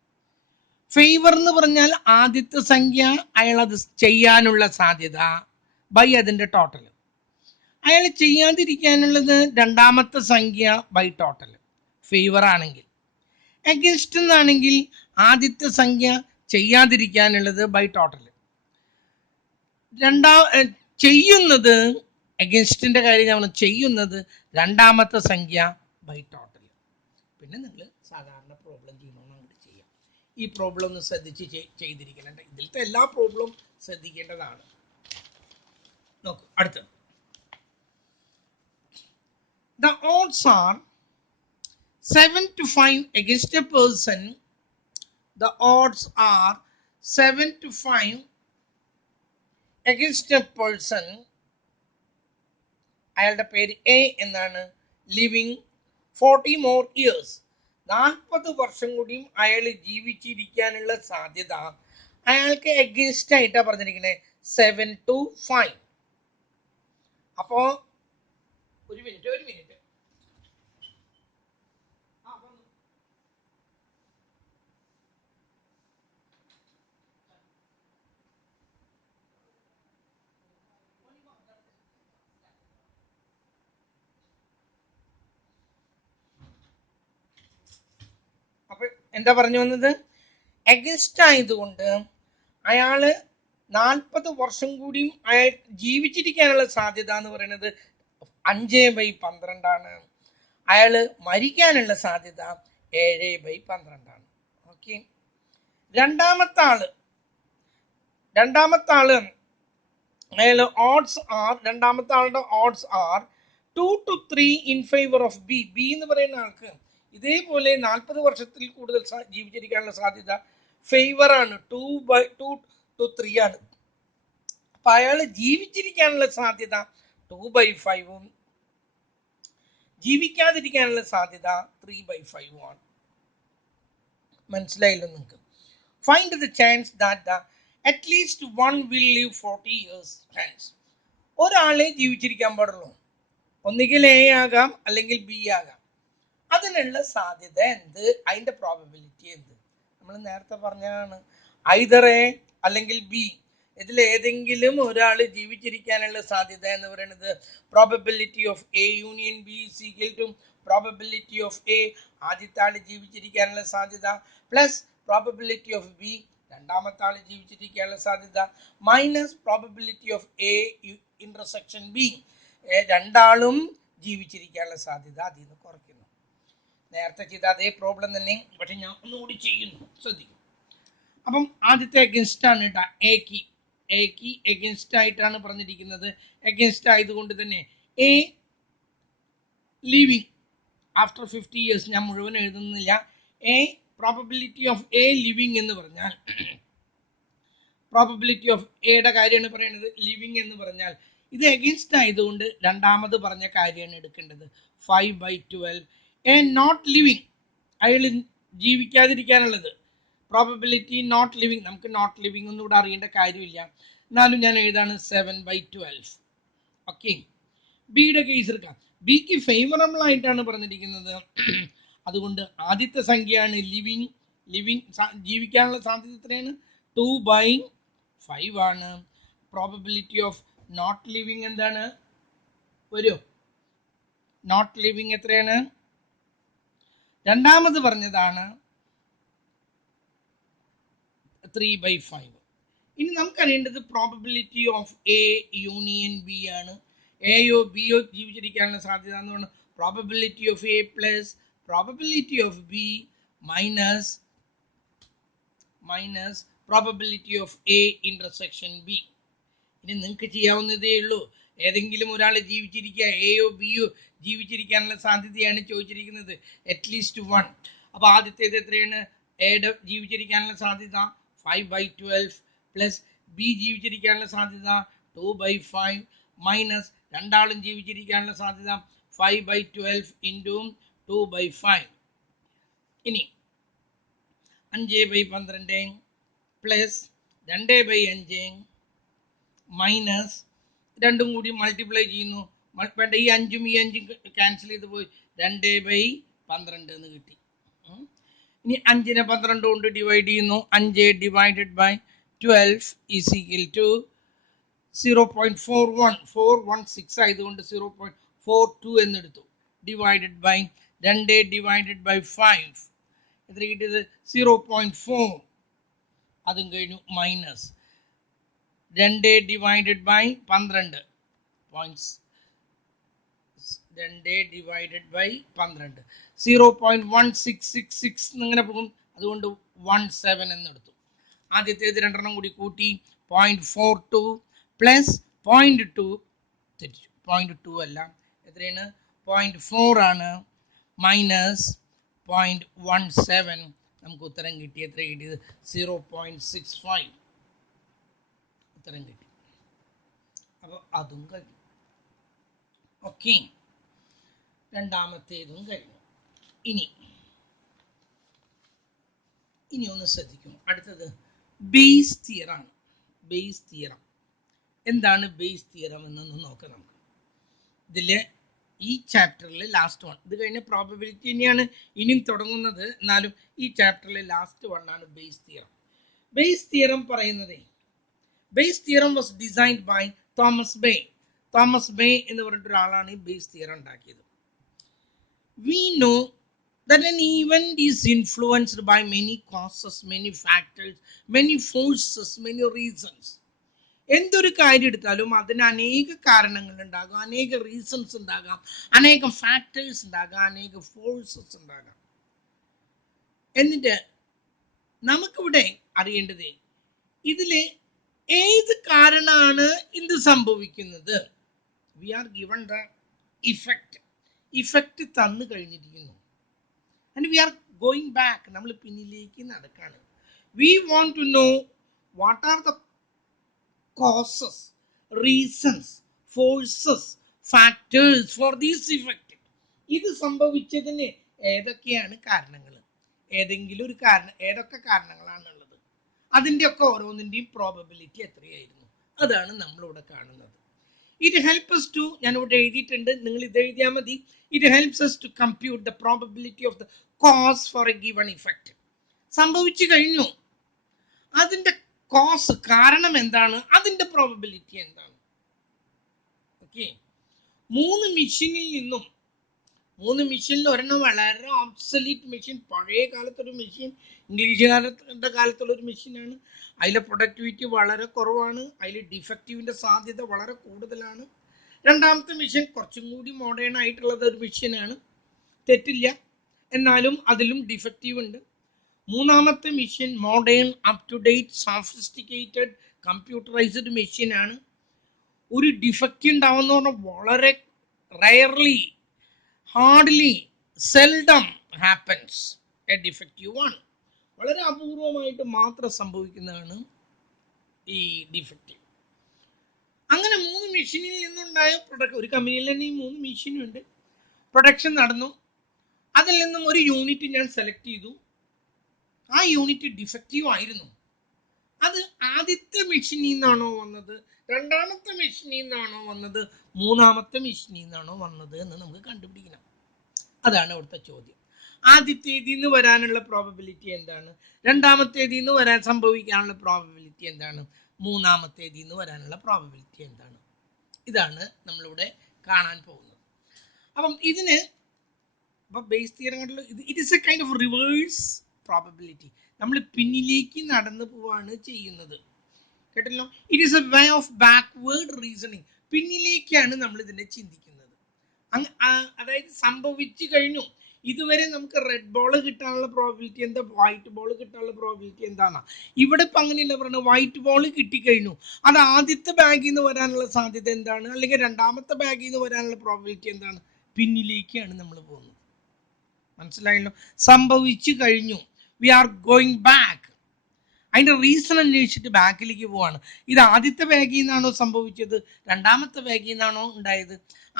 ഫേവർ എന്ന് പറഞ്ഞാൽ ആദ്യത്തെ സംഖ്യ അയാൾ അത് ചെയ്യാനുള്ള സാധ്യത ബൈ അതിൻ്റെ ടോട്ടൽ. അയാൾ ചെയ്യാതിരിക്കാനുള്ളത് രണ്ടാമത്തെ സംഖ്യ ബൈ ടോട്ടൽ, ഫേവർ ആണെങ്കിൽ. അഗേൻസ്റ്റ് എന്നാണെങ്കിൽ ആദ്യത്തെ സംഖ്യ ചെയ്യാതിരിക്കാനുള്ളത് ബൈ ടോട്ടൽ. ചെയ്യുന്നത് അഗേൻസ്റ്റിന്റെ കാര്യം നമ്മൾ ചെയ്യുന്നത് രണ്ടാമത്തെ സംഖ്യ ബൈ ടോട്ടൽ. പിന്നെ നിങ്ങൾ സാധാരണ പ്രോബ്ലം ചെയ്യണമെന്ന് അങ്ങോട്ട് ചെയ്യാം. ഈ പ്രോബ്ലം ഒന്ന് ശ്രദ്ധിച്ച് ചെയ്തിരിക്കണം. ഇതിലത്തെ എല്ലാ പ്രോബ്ലവും ശ്രദ്ധിക്കേണ്ടതാണ്. നോക്കൂ അടുത്തത്. The odds are 7 to 5 against a person. The odds are 7 to 5 against a person. അയാളുടെ പേര് എ എന്നാണ്. Living 40 more years. 40 വർഷം കൂടിയും അയാൾ ജീവിച്ചിരിക്കാനുള്ള സാധ്യത അയാൾക്ക് അഗേൻസ്റ്റ് ആയിട്ടാണ് പറഞ്ഞിരിക്കുന്നത് 7 to 5. അപ്പോ ഒരു മിനിറ്റ് അപ്പൊ എന്താ പറഞ്ഞു വന്നത്? അഗൻസ്റ്റ് ആയതുകൊണ്ട് അയാള് 40 വർഷം കൂടിയും അയാൾ ജീവിച്ചിരിക്കാനുള്ള സാധ്യത എന്ന് പറയുന്നത് 5/12 ആണ്. അയാള് മരിക്കാനുള്ള സാധ്യത 7/12 ആണ്. ഓക്കെ, രണ്ടാമത്തെ ആള് അയാൾ ഓഡ്സ് ആർ, രണ്ടാമത്തെ ആളുടെ odds are 2 to 3 in favour of b. B എന്ന് പറയുന്ന ആൾക്ക് ഇതേപോലെ 40 വർഷത്തിൽ കൂടുതൽ ജീവിച്ചിരിക്കാനുള്ള സാധ്യത ഫേവർ ആണ്, 2 to 3 ആണ്. അപ്പൊ അയാൾ ജീവിച്ചിരിക്കാനുള്ള സാധ്യത 2/5ഉം ജീവിക്കാതിരിക്കാനുള്ള സാധ്യത 3/5ഉം ആണ്. മനസ്സിലായല്ലോ നിങ്ങൾക്ക്? Find the chance that at least one will live 40 years. ഒരാളെ ജീവിച്ചിരിക്കാൻ പാടുള്ളൂ. ഒന്നുകിൽ എ ആകാം അല്ലെങ്കിൽ ബി ആകാം. അതിനുള്ള സാധ്യത എന്ത്? അതിന്റെ പ്രോബബിലിറ്റി എന്ത്? നമ്മൾ നേരത്തെ പറഞ്ഞതാണ്. ഐദർ എ അല്ലെങ്കിൽ ബി, ഇതിൽ ഏതെങ്കിലും ഒരാൾ ജീവിച്ചിരിക്കാനുള്ള സാധ്യത എന്ന് പറയുന്നത് probability of A union b is equal to probability of a, ആദ്യത്തെ ആൾ ജീവിച്ചിരിക്കാനുള്ള സാധ്യത, പ്ലസ് പ്രോബബിലിറ്റി ഓഫ് ബി രണ്ടാമത്തെ ആൾ ജീവിച്ചിരിക്കാനുള്ള സാധ്യത minus probability of A intersection B, രണ്ടാളും ജീവിച്ചിരിക്കാനുള്ള സാധ്യത അതിൽ നിന്ന് കുറയ്ക്കുന്നു. നേരത്തെ ചെയ്ത അതേ പ്രോബ്ലം തന്നെ, പക്ഷെ ഞാൻ ഒന്നുകൂടി ചെയ്യുന്നു, ശ്രദ്ധിക്കും. അപ്പം ആദ്യത്തെ എഗൻസ്റ്റ് ആണ് കേട്ടോ, എക്ക് എഗൻസ്റ്റ് ആയിട്ടാണ് പറഞ്ഞിരിക്കുന്നത്. എഗൻസ്റ്റ് ആയതുകൊണ്ട് തന്നെ എ ലിവിങ് ആഫ്റ്റർ 50 years, ഞാൻ മുഴുവൻ എഴുതുന്നില്ല. A probability of A living എന്ന് പറഞ്ഞാൽ, പ്രോബബിലിറ്റി ഓഫ് എയുടെ കാര്യമാണ് പറയുന്നത്. ലിവിങ് എന്ന് പറഞ്ഞാൽ ഇത് എഗൻസ്റ്റ് ആയതുകൊണ്ട് രണ്ടാമത് പറഞ്ഞ കാര്യമാണ് എടുക്കേണ്ടത്. 5/12. എ നോട്ട് ലിവിങ്, അയാൾ ജീവിക്കാതിരിക്കാനുള്ളത്. പ്രോബബിലിറ്റി നോട്ട് ലിവിങ്, നമുക്ക് നോട്ട് ലിവിങ് ഒന്നും ഇവിടെ അറിയേണ്ട കാര്യമില്ല, എന്നാലും ഞാൻ എഴുതാണ് 7/12. ഓക്കെ, ബിയുടെ കേസ് എടുക്കാം. ബിക്ക് ഫേവറബിൾ ആയിട്ടാണ് പറഞ്ഞിരിക്കുന്നത്. അതുകൊണ്ട് ആദ്യത്തെ സംഖ്യയാണ് ലിവിങ്. ജീവിക്കാനുള്ള സാധ്യത എത്രയാണ്? 2/5 ആണ്. പ്രോബബിലിറ്റി ഓഫ് നോട്ട് ലിവിങ് എന്താണ് വരും? നോട്ട് ലിവിങ് എത്രയാണ്? രണ്ടാമത് പറഞ്ഞതാണ് 3/5. ഇനി നമുക്കറിയേണ്ടത് probability of A union B ആണ്. എയോ ബിയോ ജീവിച്ചിരിക്കാനുള്ള സാധ്യത എന്ന് പറഞ്ഞാൽ probability of A plus probability of B minus probability of A intersection B. ഇനി നിങ്ങൾക്ക് ചെയ്യാവുന്നതേ ഉള്ളൂ. ഏതെങ്കിലും ഒരാൾ ജീവിച്ചിരിക്കുക, എയോ ബിയോ ജീവിച്ചിരിക്കാനുള്ള സാധ്യതയാണ് ചോദിച്ചിരിക്കുന്നത്, അറ്റ്ലീസ്റ്റ് 1. അപ്പോൾ ആദ്യത്തേത് എത്രയാണ്? എയുടെ ജീവിച്ചിരിക്കാനുള്ള സാധ്യത 5/12 പ്ലസ് ബി ജീവിച്ചിരിക്കാനുള്ള സാധ്യത 2/5 മൈനസ് രണ്ടാളും ജീവിച്ചിരിക്കാനുള്ള സാധ്യത 5/12 ഇൻറ്റു 2/5. ഇനി 5/12 പ്ലസ് 2/5 മൈനസ് രണ്ടും കൂടി മൾട്ടിപ്ലൈ ചെയ്യുന്നു. വേണ്ട, ഈ 5ഉം ഈ 5ഉം ക്യാൻസൽ ചെയ്ത് പോയി 2/12 എന്ന് കിട്ടി. ഇനി 5നെ 12 കൊണ്ട് ഡിവൈഡ് ചെയ്യുന്നു. 5/12 ഈസ് ഈക്വൽ ടു 0.416 ആയതുകൊണ്ട് 0.42 എന്നെടുത്തു. ഡിവൈഡഡ് ബൈ 2/5 എത്ര കിട്ടിയത്? 0.4. അതും കഴിഞ്ഞു മൈനസ് 2/12 0.1666 എന്നിങ്ങനെ പോകും. അതുകൊണ്ട് 17 എന്നെടുത്തു. ആദ്യത്തേത് രണ്ടെണ്ണം കൂടി കൂട്ടി 0.42 പ്ലസ് 0.2 തെറ്റിച്ചു, 0.2 അല്ല, എത്രയാണ്? 0.4 ആണ്. മൈനസ് 0.17 നമുക്ക് ഉത്തരം കിട്ടി. എത്ര കിട്ടിയത്? 0.65 ഉത്തരം കിട്ടി. അപ്പോൾ അതും കഴിഞ്ഞു. ഓക്കെ, രണ്ടാമത്തേതും കഴിഞ്ഞു. ഇനി ഒന്ന് ശ്രദ്ധിക്കും. അടുത്തത് ബേസ് തിയറാണ്. ബേസ് തിയറം എന്താണ്? ബേസ് തിയറം എന്നൊന്ന് നോക്കാം നമുക്ക്. ഇതിൽ ഈ ചാപ്റ്ററിൽ ലാസ്റ്റ് 1, ഇത് കഴിഞ്ഞ പ്രോബബിലിറ്റി തന്നെയാണ് ഇനിയും തുടങ്ങുന്നത്, എന്നാലും ഈ ചാപ്റ്ററിൽ ലാസ്റ്റ് 1 ആണ് ബേസ് തിയറം. ബേസ് തിയറം പറയുന്നത്, Bayes theorem was designed by Thomas Bayes. Thomas Bayes എന്ന് പറഞ്ഞിട്ട് ഒരാളാണ് ഈ ബേസ് തിയറം ഉണ്ടാക്കിയത്. We know that an event is influenced by many causes, many factors, many forces, many reasons. എന്തൊരു കാര്യം എടുത്താലും അതിന് അനേക കാരണങ്ങൾ ഉണ്ടാകാം, അനേക റീസൺസ് ഉണ്ടാകാം, അനേകം ഫാക്ടേഴ്സ് ഉണ്ടാകാം, അനേക ഫോഴ്സസ് ഉണ്ടാകാം. എന്നിട്ട് നമുക്കിവിടെ അറിയേണ്ടത് ഇതില് ഏത് കാരണമാണ് ഇത് സംഭവിക്കുന്നത്. We are given the effect തന്നു കഴിഞ്ഞിരിക്കുന്നു. And we are going back, നമ്മൾ പിന്നിലേക്ക് നടക്കാണ്. We want to know what are the causes, reasons, forces, factors for this effect. ഇത് സംഭവിച്ചതിന് ഏതൊക്കെയാണ് കാരണങ്ങൾ, ഏതെങ്കിലും ഒരു കാരണം, ഏതൊക്കെ കാരണങ്ങളാണുള്ളത്, അതിൻ്റെയൊക്കെ ഓരോന്നിൻ്റെയും പ്രോബബിലിറ്റി എത്രയായിരുന്നു, അതാണ് നമ്മളിവിടെ കാണുന്നത്. ഇറ്റ് ഹെൽപ്പ് us to, ഞാനിവിടെ എഴുതിയിട്ടുണ്ട്, നിങ്ങൾ ഇത് എഴുതിയാൽ മതി. It helps us to compute the probability of the cause for a given effect. സംഭവിച്ചു കഴിഞ്ഞു, അതിൻ്റെ കോസ്, കാരണം എന്താണ്, അതിന്റെ പ്രോബബിലിറ്റി എന്താണ്. ഓക്കെ, 3 മെഷീനിൽ നിന്നും 3 മെഷീനിൽ ഒരെണ്ണം വളരെ ഒബ്സൊലീറ്റ് മെഷീൻ, പഴയ കാലത്തൊരു മെഷീൻ, ഇംഗ്ലീഷുകാരുടെ കാലത്തുള്ളൊരു മെഷീനാണ്. അതിലെ പ്രൊഡക്ടിവിറ്റി വളരെ കുറവാണ്, അതിൽ ഡിഫക്റ്റീവിൻ്റെ സാധ്യത വളരെ കൂടുതലാണ്. രണ്ടാമത്തെ മെഷീൻ കുറച്ചും കൂടി മോഡേൺ ആയിട്ടുള്ളത് ഒരു മെഷീനാണ്, തെറ്റില്ല, എന്നാലും അതിലും ഡിഫക്റ്റീവ് ഉണ്ട്. മൂന്നാമത്തെ machine modern, up to date, sophisticated, computerised മെഷീനാണ്. ഒരു ഡിഫക്റ്റ് ഉണ്ടാവുന്ന പറഞ്ഞാൽ വളരെ rarely, hardly, seldom happens a defective ആണ്. വളരെ അപൂർവമായിട്ട് മാത്രം സംഭവിക്കുന്നതാണ് ഈ ഡിഫക്റ്റീവ്. അങ്ങനെ 3 മെഷീനിൽ നിന്നുണ്ടായ പ്രൊഡക്റ്റ്, ഒരു കമ്പനിയിൽ തന്നെ ഈ 3 മെഷീനും ഉണ്ട്. പ്രൊഡക്ഷൻ നടന്നു, അതിൽ നിന്നും ഒരു യൂണിറ്റ് ഞാൻ സെലക്ട് ചെയ്തു. ആ യൂണിറ്റ് ഡിഫക്റ്റീവ് ആയിരുന്നു. അത് ആദ്യത്തെ മെഷീനിൽ നിന്നാണോ വന്നത്, രണ്ടാമത്തെ മെഷീനിൽ നിന്നാണോ വന്നത്, മൂന്നാമത്തെ മെഷീനിൽ നിന്നാണോ വന്നത് എന്ന് നമുക്ക് കണ്ടുപിടിക്കണം. അതാണ് അവിടുത്തെ ചോദ്യം. ആദ്യത്തേതിൽ നിന്ന് വരാനുള്ള പ്രോബബിലിറ്റി എന്താണ്, രണ്ടാമത്തേതിൽ നിന്ന് വരാൻ സംഭവിക്കാനുള്ള പ്രോബബിലിറ്റി എന്താണ്, മൂന്നാമത്തേതിൽ നിന്ന് വരാനുള്ള പ്രോബബിലിറ്റി എന്താണ്. ഇതാണ് നമ്മളിവിടെ കാണാൻ പോകുന്നത്. അപ്പം ഇതിന് അപ്പം ബേസ് തിയറം കണ്ടുള്ള it is a kind of reverse probability. നമ്മൾ പിന്നിലേക്ക് നടന്നു പോവാണ് ചെയ്യുന്നത്, കേട്ടല്ലോ. It is a way of backward reasoning. പിന്നിലേക്കാണ് നമ്മൾ ഇതിനെ ചിന്തിക്കുന്നത്. അതായത് സംഭവിച്ചു കഴിഞ്ഞു, ഇതുവരെ നമുക്ക് റെഡ് ബോൾ കിട്ടാനുള്ള പ്രോബിലിറ്റി എന്താ, വൈറ്റ് ബോൾ കിട്ടാനുള്ള പ്രോബിലിറ്റി എന്താണെന്നാ. ഇവിടെ ഇപ്പം അങ്ങനെയല്ല പറയുന്നത്, വൈറ്റ് ബോൾ കിട്ടിക്കഴിഞ്ഞു, അത് ആദ്യത്തെ ബാഗിൽ നിന്ന് വരാനുള്ള സാധ്യത എന്താണ്, അല്ലെങ്കിൽ രണ്ടാമത്തെ ബാഗിൽ നിന്ന് വരാനുള്ള പ്രോബിലിറ്റി എന്താണ്. പിന്നിലേക്കാണ് നമ്മൾ പോകുന്നത്, മനസ്സിലായല്ലോ. സംഭവിച്ചു കഴിഞ്ഞു, വി ആർ ഗോയിങ് ബാക്ക്. അതിൻ്റെ റീസൺ അന്വേഷിച്ചിട്ട് ബാക്കിലേക്ക് പോവാണ്. ഇത് ആദ്യത്തെ ബാഗിൽ നിന്നാണോ സംഭവിച്ചത്, രണ്ടാമത്തെ ബാഗിൽ നിന്നാണോ ഉണ്ടായത്,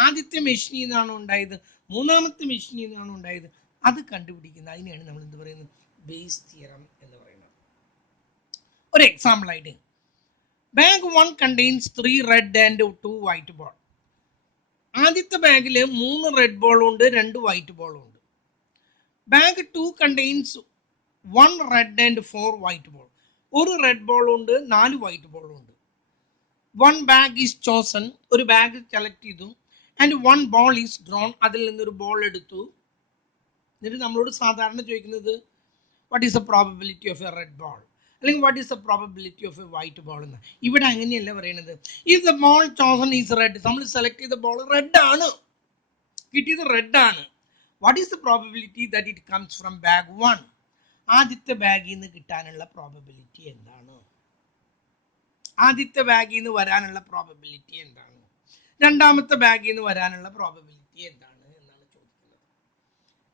ആദ്യത്തെ മെഷീനിൽ നിന്നാണോ ഉണ്ടായത്, മൂന്നാമത്തെ മെഷീനിൽ നിന്നാണോ ഉണ്ടായത്, അത് കണ്ടുപിടിക്കുന്നത്. അതിനെയാണ് നമ്മൾ എന്ത് പറയുന്നത്, ബേസ് തിയറം എന്ന് പറയുന്നത്. ഒരു എക്സാമ്പിൾ ആയിട്ട്, bag 1 contains 3 red and 2 white ball. ആദ്യത്തെ ബാഗിൽ 3 റെഡ് ബോളും ഉണ്ട്, 2 വൈറ്റ് ബോളും ഉണ്ട്. Bag 2 contains 1 red and 4 white ball. ഒരു റെഡ് ബോളും ഉണ്ട്, 4 വൈറ്റ് ബോളും ഉണ്ട്. 1 ബാഗ് ഈസ് ചോസൺ, ഒരു ബാഗ് സെലക്ട് ചെയ്തു. ആൻഡ് 1 ബോൾ ഈസ് ഡ്രോൺ, അതിൽ നിന്നൊരു ബോൾ എടുത്തു. എന്നിട്ട് നമ്മളോട് സാധാരണ ചോദിക്കുന്നത് what is the probability of a red ball, അല്ലെങ്കിൽ what is the probability of a white ball എന്ന്. ഇവിടെ അങ്ങനെയല്ല പറയുന്നത്. If the ball chosen is red, നമ്മൾ സെലക്ട് ചെയ്ത ബോൾ റെഡ് ആണ്, കിട്ടിയത് റെഡ് ആണ്. What is the probability that it comes from bag 1, ആദ്യത്തെ ബാഗിൽ നിന്ന് കിട്ടാനുള്ള പ്രോബബിലിറ്റി എന്താണ്, ആദ്യത്തെ ബാഗിൽ നിന്ന് വരാനുള്ള പ്രോബബിലിറ്റി എന്താണ്, രണ്ടാമത്തെ ബാഗിൽ നിന്ന് വരാനുള്ള പ്രോബബിലിറ്റി എന്താണ് എന്നാണ് ചോദിക്കുന്നത്.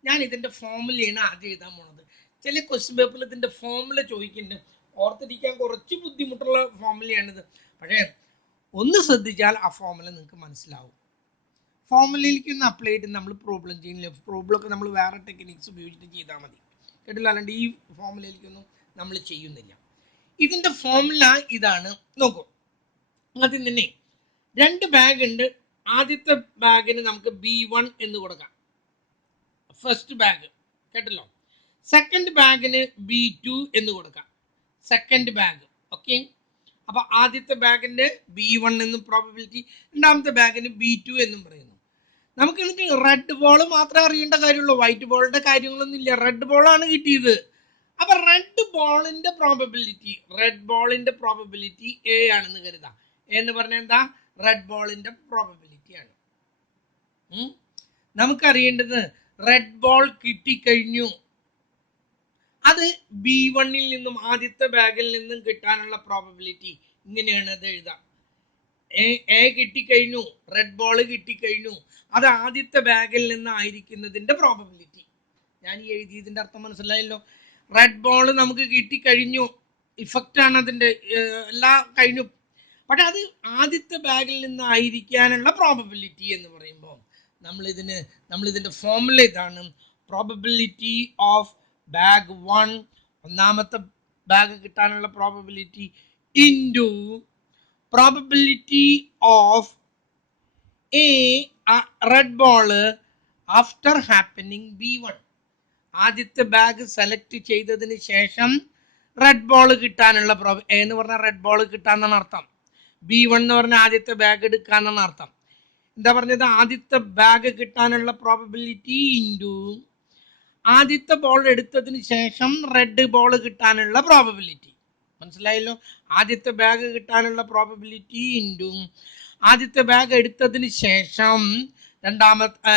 ഞാൻ ഇതിൻ്റെ ഫോമുലയാണ് ആദ്യം എഴുതാൻ പോണത്. ചില ക്വസ്റ്റ്യൻ പേപ്പറിൽ ഇതിൻ്റെ ഫോമുല ചോദിക്കുന്നുണ്ട്, ഓർത്തിരിക്കാൻ കുറച്ച് ബുദ്ധിമുട്ടുള്ള ഫോമുലയാണിത്. പക്ഷേ ഒന്ന് ശ്രദ്ധിച്ചാൽ ആ ഫോമുല നിങ്ങൾക്ക് മനസ്സിലാവും. ഫോമുലയിലേക്ക് ഒന്ന് അപ്ലൈ ചെയ്തിട്ട് നമ്മൾ പ്രോബ്ലം ചെയ്യുന്നില്ല. പ്രോബ്ലമൊക്കെ നമ്മൾ വേറെ ടെക്നിക്സ് ഉപയോഗിച്ചിട്ട് ചെയ്താൽ മതി, കേട്ടില്ല. അല്ലാണ്ട് ഈ ഫോമുലയിലേക്കൊന്നും നമ്മൾ ചെയ്യുന്നില്ല. ഇതിൻ്റെ ഫോമുല ഇതാണ്, നോക്കൂ. ആദ്യം തന്നെ 2 ബാഗ് ഉണ്ട്. ആദ്യത്തെ ബാഗിന് നമുക്ക് B1 എന്ന് കൊടുക്കാം, ഫസ്റ്റ് ബാഗ്, കേട്ടല്ലോ. സെക്കൻഡ് ബാഗിന് B2 എന്ന് കൊടുക്കാം, സെക്കൻഡ് ബാഗ്. ഓക്കെ, അപ്പൊ ആദ്യത്തെ ബാഗിന്റെ B1 എന്നും പ്രോബബിലിറ്റി, രണ്ടാമത്തെ ബാഗിന് B2 എന്നും പറയുന്നു. നമുക്ക് എന്നിട്ട് റെഡ് ബോൾ മാത്രമേ അറിയേണ്ട കാര്യമുള്ളൂ, വൈറ്റ് ബോളിന്റെ കാര്യങ്ങളൊന്നും ഇല്ല. റെഡ് ബോളാണ് കിട്ടിയത്. അപ്പൊ റെഡ് ബോളിന്റെ പ്രോബബിലിറ്റി എ ആണെന്ന് കരുതാം. എന്ന് പറഞ്ഞാൽ എന്താ, റെഡ് ബോളിന്റെ പ്രോബബിലിറ്റി ആണ്. നമുക്കറിയേണ്ടത് റെഡ് ബോൾ കിട്ടിക്കഴിഞ്ഞു, അത് B1ൽ നിന്നും ആദ്യത്തെ ബാഗിൽ നിന്നും കിട്ടാനുള്ള പ്രോബബിലിറ്റി ഇങ്ങനെയാണ് അത് എഴുതാം. എ കിട്ടിക്കഴിഞ്ഞു, റെഡ് ബോൾ കിട്ടിക്കഴിഞ്ഞു, അത് ആദ്യത്തെ ബാഗിൽ നിന്നായിരിക്കുന്നതിന്റെ പ്രോബബിലിറ്റി. ഞാൻ ഈ എഴുതിയതിന്റെ അർത്ഥം മനസ്സിലായല്ലോ. റെഡ് ബോൾ നമുക്ക് കിട്ടിക്കഴിഞ്ഞു, ഇഫക്റ്റ് ആണ് അതിന്റെ, എല്ലാം കഴിഞ്ഞു. പക്ഷെ അത് ആദ്യത്തെ ബാഗിൽ നിന്നായിരിക്കാനുള്ള പ്രോബബിലിറ്റി എന്ന് പറയുമ്പോൾ നമ്മളിതിന്റെ ഫോമുല ഇതാണ്, പ്രോബബിലിറ്റി ഓഫ് ബാഗ് 1, ഒന്നാമത്തെ ബാഗ് കിട്ടാനുള്ള probability, into probability of a red ball after happening B1. ആദ്യത്തെ ബാഗ് സെലക്ട് ചെയ്തതിന് ശേഷം റെഡ് ബോൾ കിട്ടാനുള്ള എന്ന് പറഞ്ഞാൽ റെഡ് ബോൾ കിട്ടാന്നാണ് അർത്ഥം. B1 എന്ന് പറഞ്ഞാൽ ആദ്യത്തെ ബാഗ് എടുക്കാന്നാണ് അർത്ഥം. എന്താ പറഞ്ഞത്? ആദ്യത്തെ ബാഗ് കിട്ടാനുള്ള പ്രോബബിലിറ്റി ഇൻറ്റു ആദ്യത്തെ ബോൾ എടുത്തതിന് ശേഷം റെഡ് ബോൾ കിട്ടാനുള്ള പ്രോബബിലിറ്റി. മനസ്സിലായല്ലോ? ആദ്യത്തെ ബാഗ് കിട്ടാനുള്ള പ്രോബബിലിറ്റി ഇൻറ്റു ആദ്യത്തെ ബാഗ് എടുത്തതിന് ശേഷം രണ്ടാമത്തെ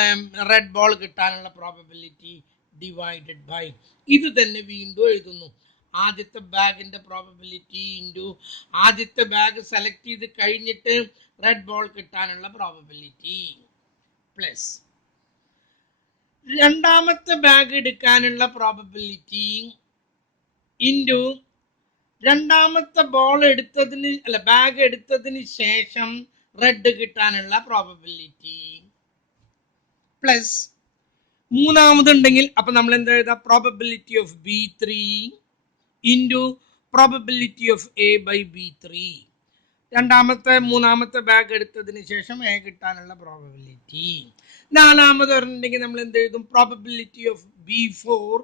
റെഡ് ബോൾ കിട്ടാനുള്ള പ്രോബബിലിറ്റി ഡിവൈഡഡ് ബൈ ഇത് തന്നെ വീണ്ടും എഴുതുന്നു. ആദ്യത്തെ ബാഗിന്റെ പ്രോബബിലിറ്റി ഇൻറ്റു ആദ്യത്തെ ബാഗ് സെലക്ട് ചെയ്ത് കഴിഞ്ഞിട്ട് റെഡ് ബോൾ കിട്ടാനുള്ള പ്രോബബിലിറ്റി പ്ലസ് രണ്ടാമത്തെ ബാഗ് എടുക്കാനുള്ള പ്രോബബിലിറ്റി ഇൻറ്റു രണ്ടാമത്തെ ബോൾ എടുത്തതിന് ബാഗ് എടുത്തതിന് ശേഷം റെഡ് കിട്ടാനുള്ള പ്രോബബിലിറ്റി പ്ലസ് മൂന്നാമതുണ്ടെങ്കിൽ അപ്പൊ നമ്മൾ എന്താ എഴുതാം? Probability of B3 into probability of A/B3. മൂന്നാമത്തെ ബാഗ് എടുത്തതിന് ശേഷം A കിട്ടാനുള്ള പ്രോബബിലിറ്റി. നാലാമത് പറഞ്ഞിട്ടുണ്ടെങ്കിൽ നമ്മൾ എന്ത് എഴുതും? Probability of B4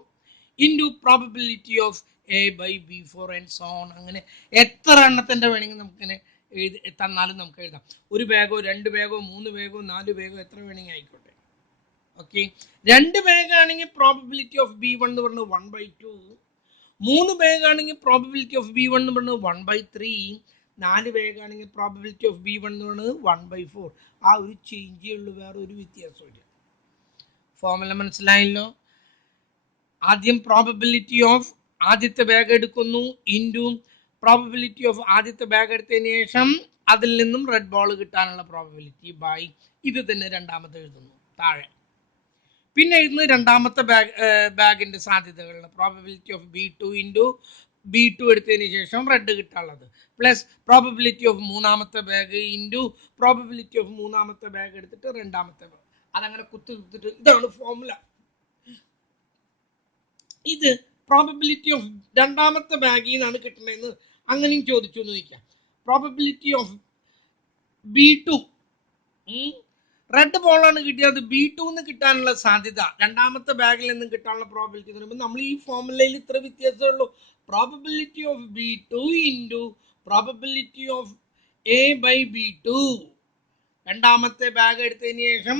into probability of A/B4 and so on. അങ്ങനെ എത്ര എണ്ണത്തിന്റെ വേണമെങ്കിൽ നമുക്കിങ്ങനെ തന്നാലും നമുക്ക് എഴുതാം. ഒരു ബാഗോ 2 ബാഗോ 3 ബാഗോ 4 ബാഗോ എത്ര വേണമെങ്കിൽ ആയിക്കോട്ടെ. ഓക്കെ, 2 ബാഗ് ആണെങ്കിൽ പ്രോബബിലിറ്റി ഓഫ് B1 എന്ന് പറഞ്ഞത് 1/2. 3 ബാഗ് ആണെങ്കിൽ പ്രോബബിലിറ്റി ഓഫ് B1 എന്ന് പറഞ്ഞത് 1/3. 4 ബാഗ് ആണെങ്കിൽ പ്രോബബിലിറ്റി ഓഫ് B1 എന്ന് പറഞ്ഞത് 1/4. ആ ഒരു ചേഞ്ചേ ഉള്ളൂ, വേറെ ഒരു വ്യത്യാസമില്ല. ഫോർമുല മനസ്സിലായല്ലോ? ആദ്യം പ്രോബബിലിറ്റി ഓഫ് ആദ്യത്തെ ബാഗ് എടുക്കുന്നു ഇൻറ്റു പ്രോബബിലിറ്റി ഓഫ് ആദ്യത്തെ ബാഗ് എടുത്തതിന് ശേഷം അതിൽ നിന്നും റെഡ് ബോൾ കിട്ടാനുള്ള പ്രോബബിലിറ്റി ബൈ ഇത് തന്നെ രണ്ടാമത്തെ എഴുതുന്നു താഴെ. പിന്നെ എഴുതുന്നത് രണ്ടാമത്തെ ബാഗിന്റെ സാധ്യതകളുടെ probability of B2 into B2 എടുത്തതിന് ശേഷം റെഡ് കിട്ടാനുള്ളത് പ്ലസ് പ്രോബബിലിറ്റി ഓഫ് മൂന്നാമത്തെ ബാഗ് ഇൻറ്റു പ്രോബബിലിറ്റി ഓഫ് മൂന്നാമത്തെ ബാഗ് എടുത്തിട്ട് രണ്ടാമത്തെ ബാഗ്. അതങ്ങനെ കുത്തിട്ട് ഇതാണ് ഫോർമുല. ഇത് പ്രോബബിലിറ്റി ഓഫ് രണ്ടാമത്തെ ബാഗിൽ നിന്നാണ് കിട്ടണമെന്ന് അങ്ങനെയും ചോദിച്ചു എന്ന് ചോദിക്കാം. പ്രോബബിലിറ്റി ഓഫ് B2 റെഡ് ബോളാണ് കിട്ടിയത്. B2 കിട്ടാനുള്ള സാധ്യത രണ്ടാമത്തെ ബാഗിൽ നിന്നും കിട്ടാനുള്ള പ്രോബബിലിറ്റി എന്ന് പറയുമ്പോൾ നമ്മൾ ഈ ഫോർമുലയിൽ ഇത്ര വ്യത്യാസമേ ഉള്ളൂ. Probability of B2 into probability of A/B2. രണ്ടാമത്തെ ബാഗ് എടുത്തതിന് ശേഷം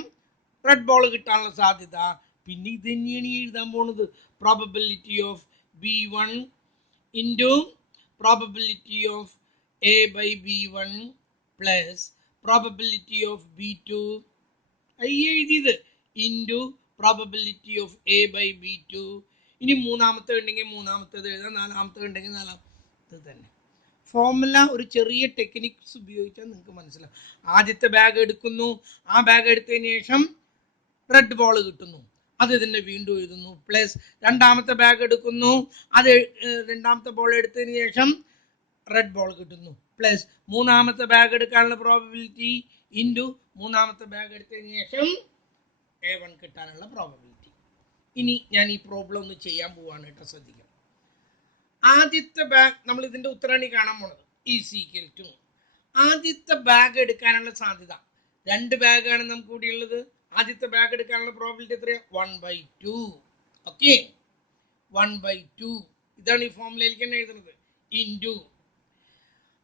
റെഡ് ബോൾ കിട്ടാനുള്ള സാധ്യത. പിന്നെ ഇത് തന്നെയാണ് എഴുതാൻ പോണത്. Probability of B1 into probability of A/B1 plus probability of B2 എഴുതിയത് ഇൻറ്റു പ്രോബബിലിറ്റി ഓഫ് A/B2. ഇനി മൂന്നാമത്തെ ഉണ്ടെങ്കിൽ മൂന്നാമത്തേത് എഴുതാം, നാലാമത്തെ ഉണ്ടെങ്കിൽ നാലാമത്തെ തന്നെ. ഫോർമുല ഒരു ചെറിയ ടെക്നിക്സ് ഉപയോഗിച്ചാൽ നിങ്ങൾക്ക് മനസ്സിലാവും. ആദ്യത്തെ ബാഗ് എടുക്കുന്നു, ആ ബാഗ് എടുത്തതിന് ശേഷം റെഡ് ബോൾ കിട്ടുന്നു, അത് തന്നെ വീണ്ടും എഴുതുന്നു പ്ലസ് രണ്ടാമത്തെ ബാഗ് എടുക്കുന്നു, അത് രണ്ടാമത്തെ ബോൾ എടുത്തതിന് ശേഷം റെഡ് ബോൾ കിട്ടുന്നു പ്ലസ് മൂന്നാമത്തെ ബാഗ് എടുക്കാനുള്ള പ്രോബബിലിറ്റി ഇൻറ്റു മൂന്നാമത്തെ ബാഗ് എടുത്തതിന് ശേഷം A1 കിട്ടാനുള്ള പ്രോബബിലിറ്റി. ഇനി ഞാൻ ഈ പ്രോബ്ലം ഒന്ന് ചെയ്യാൻ പോവാണ് കേട്ടോ, ശ്രദ്ധിക്കാം. ആദ്യത്തെ ബാഗ് നമ്മൾ ഇതിന്റെ ഉത്തരാണി കാണാൻ പോണത് ഈക്വൽ ആദ്യത്തെ ബാഗ് എടുക്കാനുള്ള സാധ്യത 2 ബാഗാണ് നമുക്ക് കൂടി ഉള്ളത്. ആദ്യത്തെ ബാഗ് എടുക്കാനുള്ള പ്രോബബിലിറ്റി എത്രയാ? 1/2. ഓക്കെ, 1/2 ഇതാണ് ഈ ഫോർമുലയിലേക്ക് തന്നെ എഴുതുന്നത്. ഇൻറ്റു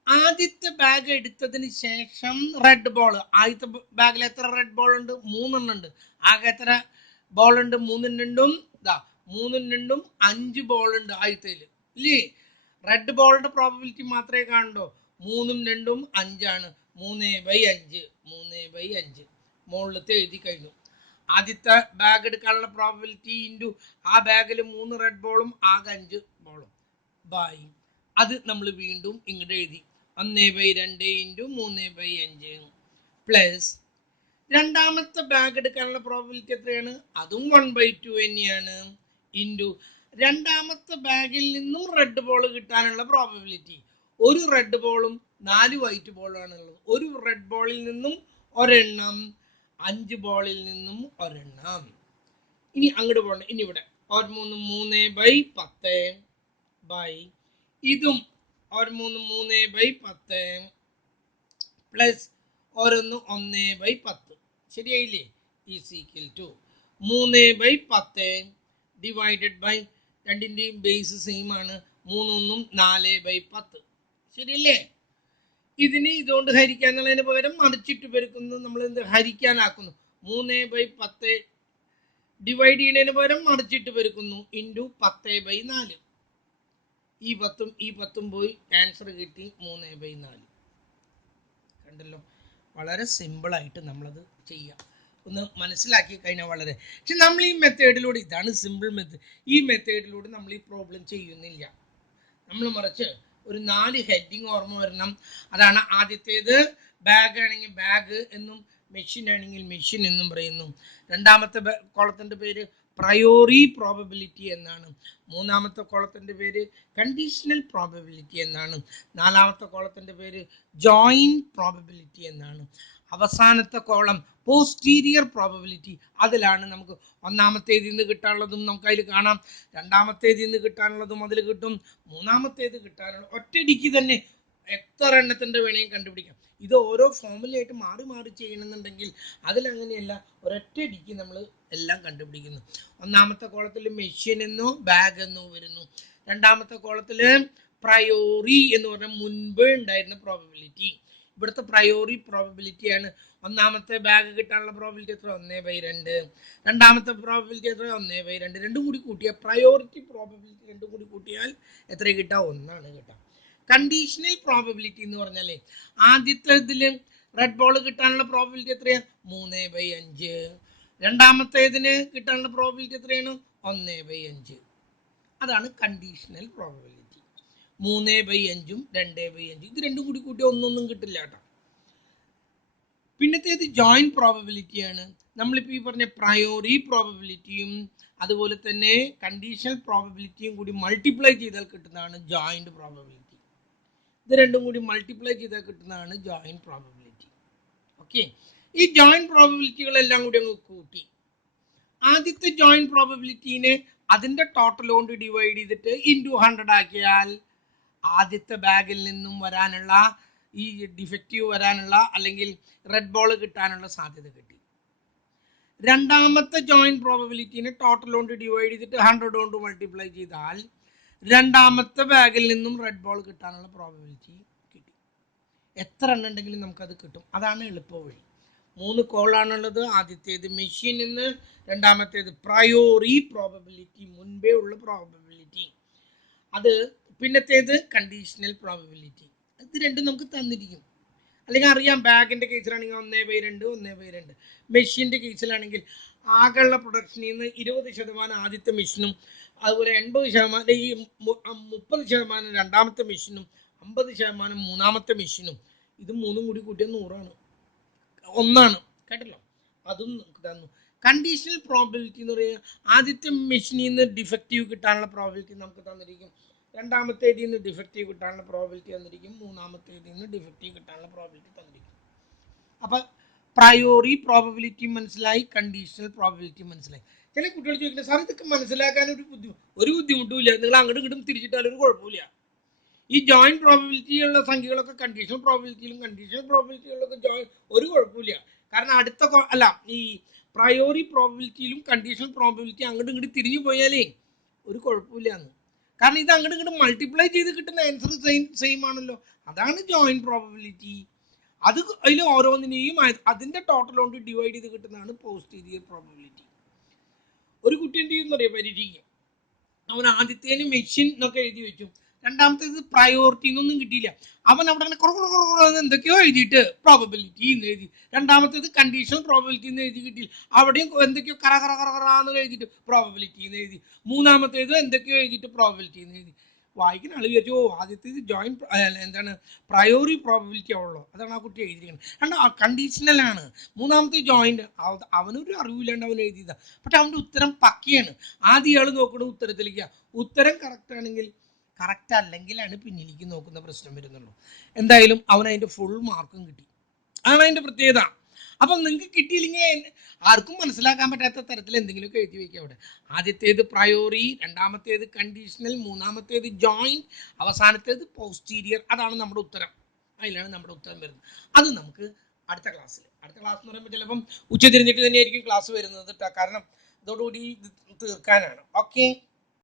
ആദ്യത്തെ ബാഗ് എടുത്തതിന് ശേഷം റെഡ് ബോൾ. ആദ്യത്തെ ബാഗിൽ എത്ര റെഡ് ബോൾ ഉണ്ട്? 3 എണ്ണം ഉണ്ട്. ആകെ എത്ര ബോൾ ഉണ്ട്? 3 2 3 2 5 ബോൾ ഉണ്ട് ആദ്യത്തേല് ഇല്ലേ? റെഡ് ബോളിന്റെ പ്രോബബിലിറ്റി മാത്രമേ കാണണ്ടോ? 3 2 5 ആണ്. 3/5 3/5 മുകളിലത്തെ എഴുതി കഴിഞ്ഞു. ആദ്യത്തെ ബാഗ് എടുക്കാനുള്ള പ്രോബബിലിറ്റി ഇൻറ്റു ആ ബാഗിൽ 3 റെഡ് ബോളും ആകെ 5 ബോളും ബൈ അത് നമ്മൾ വീണ്ടും ഇങ്ങോട്ട് എഴുതി 1/2 ഇൻറ്റു 3/5 പ്ലസ് രണ്ടാമത്തെ ബാഗ് എടുക്കാനുള്ള പ്രോബബിലിറ്റി എത്രയാണ്? അതും 1/2 തന്നെയാണ് ഇൻറ്റു രണ്ടാമത്തെ ബാഗിൽ നിന്നും റെഡ് ബോൾ കിട്ടാനുള്ള പ്രോബബിലിറ്റി. ഒരു റെഡ് ബോളും 4 വൈറ്റ് ബോളാണ് ഉള്ളത്. ഒരു റെഡ് ബോളിൽ നിന്നും ഒരെണ്ണം, 5 ബോളിൽ നിന്നും ഒരെണ്ണം. ഇനി അങ്ങോട്ട് പോകണം. ഇനി ഇവിടെ 3/10 ബൈ ഇതും 3/10 പ്ലസ് ഓരോന്ന് 1/10. ശരിയായില്ലേ? ഈക്വൽ ടു 3/10 ഡിവൈഡഡ് ബൈ രണ്ടിൻ്റെയും ബേസ് സെയിം ആണ്. 3 4/10. ശരിയല്ലേ? ഇതിന് ഇതുകൊണ്ട് ഹരിക്കുക എന്നുള്ളതിന് പകരം മറിച്ചിട്ട് പെരുക്കുന്നത് നമ്മൾ എന്ത് ഹരിക്കാനാക്കുന്നു. 3/10 ഡിവൈഡ് ചെയ്യുന്നതിന് പകരം മറിച്ചിട്ട് പെരുക്കുന്നു ഇൻറ്റു 10/4. ഈ 10 പോയി ആൻസർ കിട്ടി 3/4. കണ്ടല്ലോ, വളരെ സിമ്പിളായിട്ട് നമ്മളത് ചെയ്യാം. ഒന്ന് മനസ്സിലാക്കി കഴിഞ്ഞാൽ വളരെ. പക്ഷെ നമ്മൾ ഈ മെത്തേഡിലൂടെ, ഇതാണ് സിമ്പിൾ മെത്തേഡ്, ഈ മെത്തേഡിലൂടെ നമ്മൾ ഈ പ്രോബ്ലം ചെയ്യുന്നില്ല. നമ്മൾ മറിച്ച് ഒരു 4 ഹെഡിങ് ഓർമ്മ വരണം. അതാണ് ആദ്യത്തേത് ബാഗ് ആണെങ്കിൽ ബാഗ് എന്നും മെഷീൻ ആണെങ്കിൽ മെഷീൻ എന്നും പറയുന്നു. രണ്ടാമത്തെ കോളത്തിൻ്റെ പേര് പ്രയോറി പ്രോബബിലിറ്റി എന്നാണ്. മൂന്നാമത്തെ കോളത്തിൻ്റെ പേര് കണ്ടീഷണൽ പ്രോബബിലിറ്റി എന്നാണ്. നാലാമത്തെ കോളത്തിൻ്റെ പേര് ജോയിന്റ് പ്രോബബിലിറ്റി എന്നാണ്. അവസാനത്തെ കോളം പോസ്റ്റീരിയർ പ്രോബബിലിറ്റി. അതിലാണ് നമുക്ക് ഒന്നാമത്തേതിൽ നിന്ന് കിട്ടാനുള്ളതും നമുക്ക് അതിൽ കാണാം, രണ്ടാമത്തേതിൽ നിന്ന് കിട്ടാനുള്ളതും അതിൽ കിട്ടും, മൂന്നാമത്തേത് കിട്ടാനുള്ള ഒറ്റയടിക്ക് തന്നെ എത്ര എണ്ണത്തിൻ്റെ വേണമെങ്കിൽ കണ്ടുപിടിക്കാം. ഇത് ഓരോ ഫോമിലായിട്ട് മാറി മാറി ചെയ്യണമെന്നുണ്ടെങ്കിൽ അതിലങ്ങനെയല്ല, ഒരൊറ്റയടിക്ക് നമ്മൾ എല്ലാം കണ്ടുപിടിക്കുന്നു. ഒന്നാമത്തെ കോളത്തിൽ മെഷീൻ എന്നോ ബാഗ് എന്നോ വരുന്നു. രണ്ടാമത്തെ കോളത്തിൽ പ്രയോറി എന്ന് പറഞ്ഞാൽ മുൻപ് ഉണ്ടായിരുന്ന പ്രോബബിലിറ്റി. ഇവിടുത്തെ പ്രയോറി പ്രോബബിലിറ്റിയാണ്. ഒന്നാമത്തെ ബാഗ് കിട്ടാനുള്ള പ്രോബബിലിറ്റി എത്ര? 1/2. രണ്ടാമത്തെ പ്രോബബിലിറ്റി എത്ര? 1/2. രണ്ടും കൂടി കൂട്ടിയാൽ പ്രയോറിറ്റി പ്രോബബിലിറ്റി രണ്ടും കൂടി കൂട്ടിയാൽ എത്ര കിട്ടാം? 1 കിട്ടാം. കണ്ടീഷണൽ പ്രോബബിലിറ്റി എന്ന് പറഞ്ഞാൽ ആദ്യത്തെ ഇതിൽ റെഡ് ബോൾ കിട്ടാനുള്ള പ്രോബബിലിറ്റി എത്രയാണ്? 3/5. രണ്ടാമത്തേതിന് കിട്ടാനുള്ള പ്രോബബിലിറ്റി എത്രയാണ്? 1/5. അതാണ് കണ്ടീഷണൽ പ്രോബബിലിറ്റി. 3/5ഉം 2/5. ഇത് രണ്ടും കൂടി കൂട്ടിയാൽ ഒന്നൊന്നും കിട്ടില്ല കേട്ടോ. പിന്നത്തേത് ജോയിന്റ് പ്രോബബിലിറ്റിയാണ്. നമ്മളിപ്പോൾ ഈ പറഞ്ഞ പ്രയോറി പ്രോബബിലിറ്റിയും അതുപോലെ തന്നെ കണ്ടീഷണൽ പ്രോബബിലിറ്റിയും കൂടി മൾട്ടിപ്ലൈ ചെയ്താൽ കിട്ടുന്നതാണ് ജോയിന്റ് പ്രോബബിലിറ്റി. ഇത് രണ്ടും കൂടി മൾട്ടിപ്ലൈ ചെയ്താൽ കിട്ടുന്നതാണ് ജോയിന്റ് പ്രോബബിലിറ്റി. ഓക്കെ, ഈ ജോയിന്റ് പ്രോബബിലിറ്റികളെല്ലാം കൂടി അങ്ങ് കൂട്ടി ആദ്യത്തെ ജോയിന്റ് പ്രോബബിലിറ്റീനെ അതിൻ്റെ ടോട്ടൽ കൊണ്ട് ഡിവൈഡ് ചെയ്തിട്ട് ഇൻറ്റു 100 ആക്കിയാൽ ആദ്യത്തെ ബാഗിൽ നിന്നും വരാനുള്ള ഈ ഡിഫക്റ്റീവ് വരാനുള്ള അല്ലെങ്കിൽ റെഡ് ബോൾ കിട്ടാനുള്ള സാധ്യത കിട്ടി. രണ്ടാമത്തെ ജോയിന്റ് പ്രോബബിലിറ്റീനെ ടോട്ടൽ കൊണ്ട് ഡിവൈഡ് ചെയ്തിട്ട് 100 കൊണ്ട് മൾട്ടിപ്ലൈ ചെയ്താൽ രണ്ടാമത്തെ ബാഗിൽ നിന്നും റെഡ് ബോൾ കിട്ടാനുള്ള പ്രോബബിലിറ്റി കിട്ടി. എത്ര എണ്ണം ഉണ്ടെങ്കിലും നമുക്കത് കിട്ടും. അതാണ് എളുപ്പ വഴി. 3 കോളാണുള്ളത്. ആദ്യത്തേത് മെഷീൻ എന്ന്, രണ്ടാമത്തേത് പ്രയോറി പ്രോബബിലിറ്റി മുൻപേ ഉള്ള പ്രോബബിലിറ്റി, അത് പിന്നത്തേത് കണ്ടീഷണൽ പ്രോബബിലിറ്റി. ഇത് രണ്ടും നമുക്ക് തന്നിരിക്കും. അല്ലെങ്കിൽ അറിയാം, ബാഗിൻ്റെ കേസിലാണെങ്കിൽ 1/2, 1/2. മെഷീൻ്റെ കേസിലാണെങ്കിൽ ആകെയുള്ള പ്രൊഡക്ഷനിൽ നിന്ന് 20% ആദ്യത്തെ മെഷീനും അതുപോലെ 80% ഈ 30% രണ്ടാമത്തെ മെഷീനും 50% മൂന്നാമത്തെ മെഷീനും, ഇത് മൂന്നും കൂടി കൂട്ടിയാൽ 100 ഒന്നാണ്. കേട്ടല്ലോ, അതും നമുക്ക് തന്നു. കണ്ടീഷണൽ പ്രോബബിലിറ്റി എന്ന് പറയുക ആദ്യത്തെ മെഷീനിൽ നിന്ന് ഡിഫക്റ്റീവ് കിട്ടാനുള്ള പ്രോബബിലിറ്റി നമുക്ക് തന്നിരിക്കും, രണ്ടാമത്തേതിൽ നിന്ന് ഡിഫക്റ്റീവ് കിട്ടാനുള്ള പ്രോബബിലിറ്റി തന്നിരിക്കും, മൂന്നാമത്തേതിൽ നിന്ന് ഡിഫക്റ്റീവ് കിട്ടാനുള്ള പ്രോബബിലിറ്റി തന്നിരിക്കും. അപ്പം പ്രയോറി പ്രോബബിലിറ്റി മനസ്സിലായി, കണ്ടീഷണൽ പ്രോബബിലിറ്റി മനസ്സിലായി. ചില കുട്ടികൾ ചോദിക്കുന്നത്, സാർ ഇതൊക്കെ മനസ്സിലാക്കാൻ ഒരു ബുദ്ധിമുട്ടുമില്ല, നിങ്ങൾ അങ്ങോട്ടും ഇങ്ങോട്ടും തിരിച്ചിട്ടാലും ഒരു കുഴപ്പമില്ല. ഈ ജോയിന്റ് പ്രോബബിലിറ്റിയുള്ള സംഖ്യകളൊക്കെ കണ്ടീഷണൽ പ്രോബബിലിറ്റിയിലും കണ്ടീഷണൽ പ്രോബബിലിറ്റികളിലൊക്കെ ഒരു കുഴപ്പമില്ല. കാരണം ഈ പ്രയോറി പ്രോബബിലിറ്റിയിലും കണ്ടീഷണൽ പ്രോബബിലിറ്റി അങ്ങോട്ടും ഇങ്ങോട്ട് തിരിഞ്ഞു പോയാലേ ഒരു കുഴപ്പമില്ല എന്ന്. കാരണം ഇത് അങ്ങോട്ടും ഇങ്ങോട്ട് മൾട്ടിപ്ലൈ ചെയ്ത് കിട്ടുന്ന ആൻസർ സെയിം ആണല്ലോ. അതാണ് ജോയിന്റ് പ്രോബബിലിറ്റി. അത് അതിൽ ഓരോന്നിനെയും അതിൻ്റെ ടോട്ടൽ കൊണ്ട് ഡിവൈഡ് ചെയ്ത് കിട്ടുന്നതാണ് പോസ്റ്റീരിയർ പ്രോബബിലിറ്റി. ഒരു കുട്ടി എന്ത് ചെയ്യുന്ന അറിയാം, പരീക്ഷിക്കും, അവൻ ആദ്യത്തേന് മെഷീൻ എന്നൊക്കെ എഴുതി വെച്ചു, രണ്ടാമത്തേത് പ്രയോറിറ്റി എന്നൊന്നും കിട്ടിയില്ല, അവൻ അവിടെ അങ്ങനെ കുറവ് എന്തൊക്കെയോ എഴുതിയിട്ട് പ്രോബബിലിറ്റി എന്ന് എഴുതി, രണ്ടാമത്തേത് കണ്ടീഷണൽ പ്രോബബിലിറ്റി എന്ന് എഴുതി കിട്ടിയില്ല, അവിടെയും എന്തൊക്കെയോ കറന്ന് എഴുതിയിട്ട് പ്രോബബിലിറ്റി എന്ന് എഴുതി, മൂന്നാമത്തേത് എന്തൊക്കെയോ എഴുതിയിട്ട് പ്രോബബിലിറ്റി എന്ന് എഴുതി. വായിക്കുന്ന ആൾ വിചാരിച്ചു, ആദ്യത്തേത് ജോയിന്റ് പ്രയോറി പ്രോബബിലിറ്റി ആവുള്ളൂ, അതാണ് ആ കുട്ടി എഴുതിയിരിക്കുന്നത്. കാരണം കണ്ടീഷണലാണ്. മൂന്നാമത്തെ ജോയിന്റ്, അവനൊരു അറിവില്ലാണ്ട് അവൻ എഴുതിയതാ, പക്ഷെ അവൻ്റെ ഉത്തരം പക്കയാണ്. ആദ്യം ഇയാൾ നോക്കുന്നത് ഉത്തരത്തിലേക്ക്, ഉത്തരം കറക്റ്റ് ആണെങ്കിൽ, കറക്റ്റ് അല്ലെങ്കിലാണ് പിന്നിലേക്ക് നോക്കുന്ന പ്രശ്നം വരുന്നുള്ളൂ. എന്തായാലും അവൻ അതിൻ്റെ ഫുൾ മാർക്കും കിട്ടി. അതാണ് അതിൻ്റെ പ്രത്യേകത. അപ്പം നിങ്ങൾക്ക് കിട്ടിയില്ലെങ്കിൽ ആർക്കും മനസ്സിലാക്കാൻ പറ്റാത്ത തരത്തിൽ എന്തെങ്കിലുമൊക്കെ എഴുതി വയ്ക്കുക അവിടെ. ആദ്യത്തേത് പ്രയോറി, രണ്ടാമത്തേത് കണ്ടീഷണൽ, മൂന്നാമത്തേത് ജോയിന്റ്, അവസാനത്തേത് പോസ്റ്റീരിയർ. അതാണ് നമ്മുടെ ഉത്തരം. അതിലാണ് നമ്മുടെ ഉത്തരം വരുന്നത്. അത് നമുക്ക് അടുത്ത ക്ലാസ് എന്ന് പറയുമ്പോൾ ചിലപ്പം ഉച്ചതിരിഞ്ഞിട്ട് തന്നെയായിരിക്കും ക്ലാസ് വരുന്നത് കേട്ടോ. കാരണം ഇതോടുകൂടി തീർക്കാനാണ്. ഓക്കെ.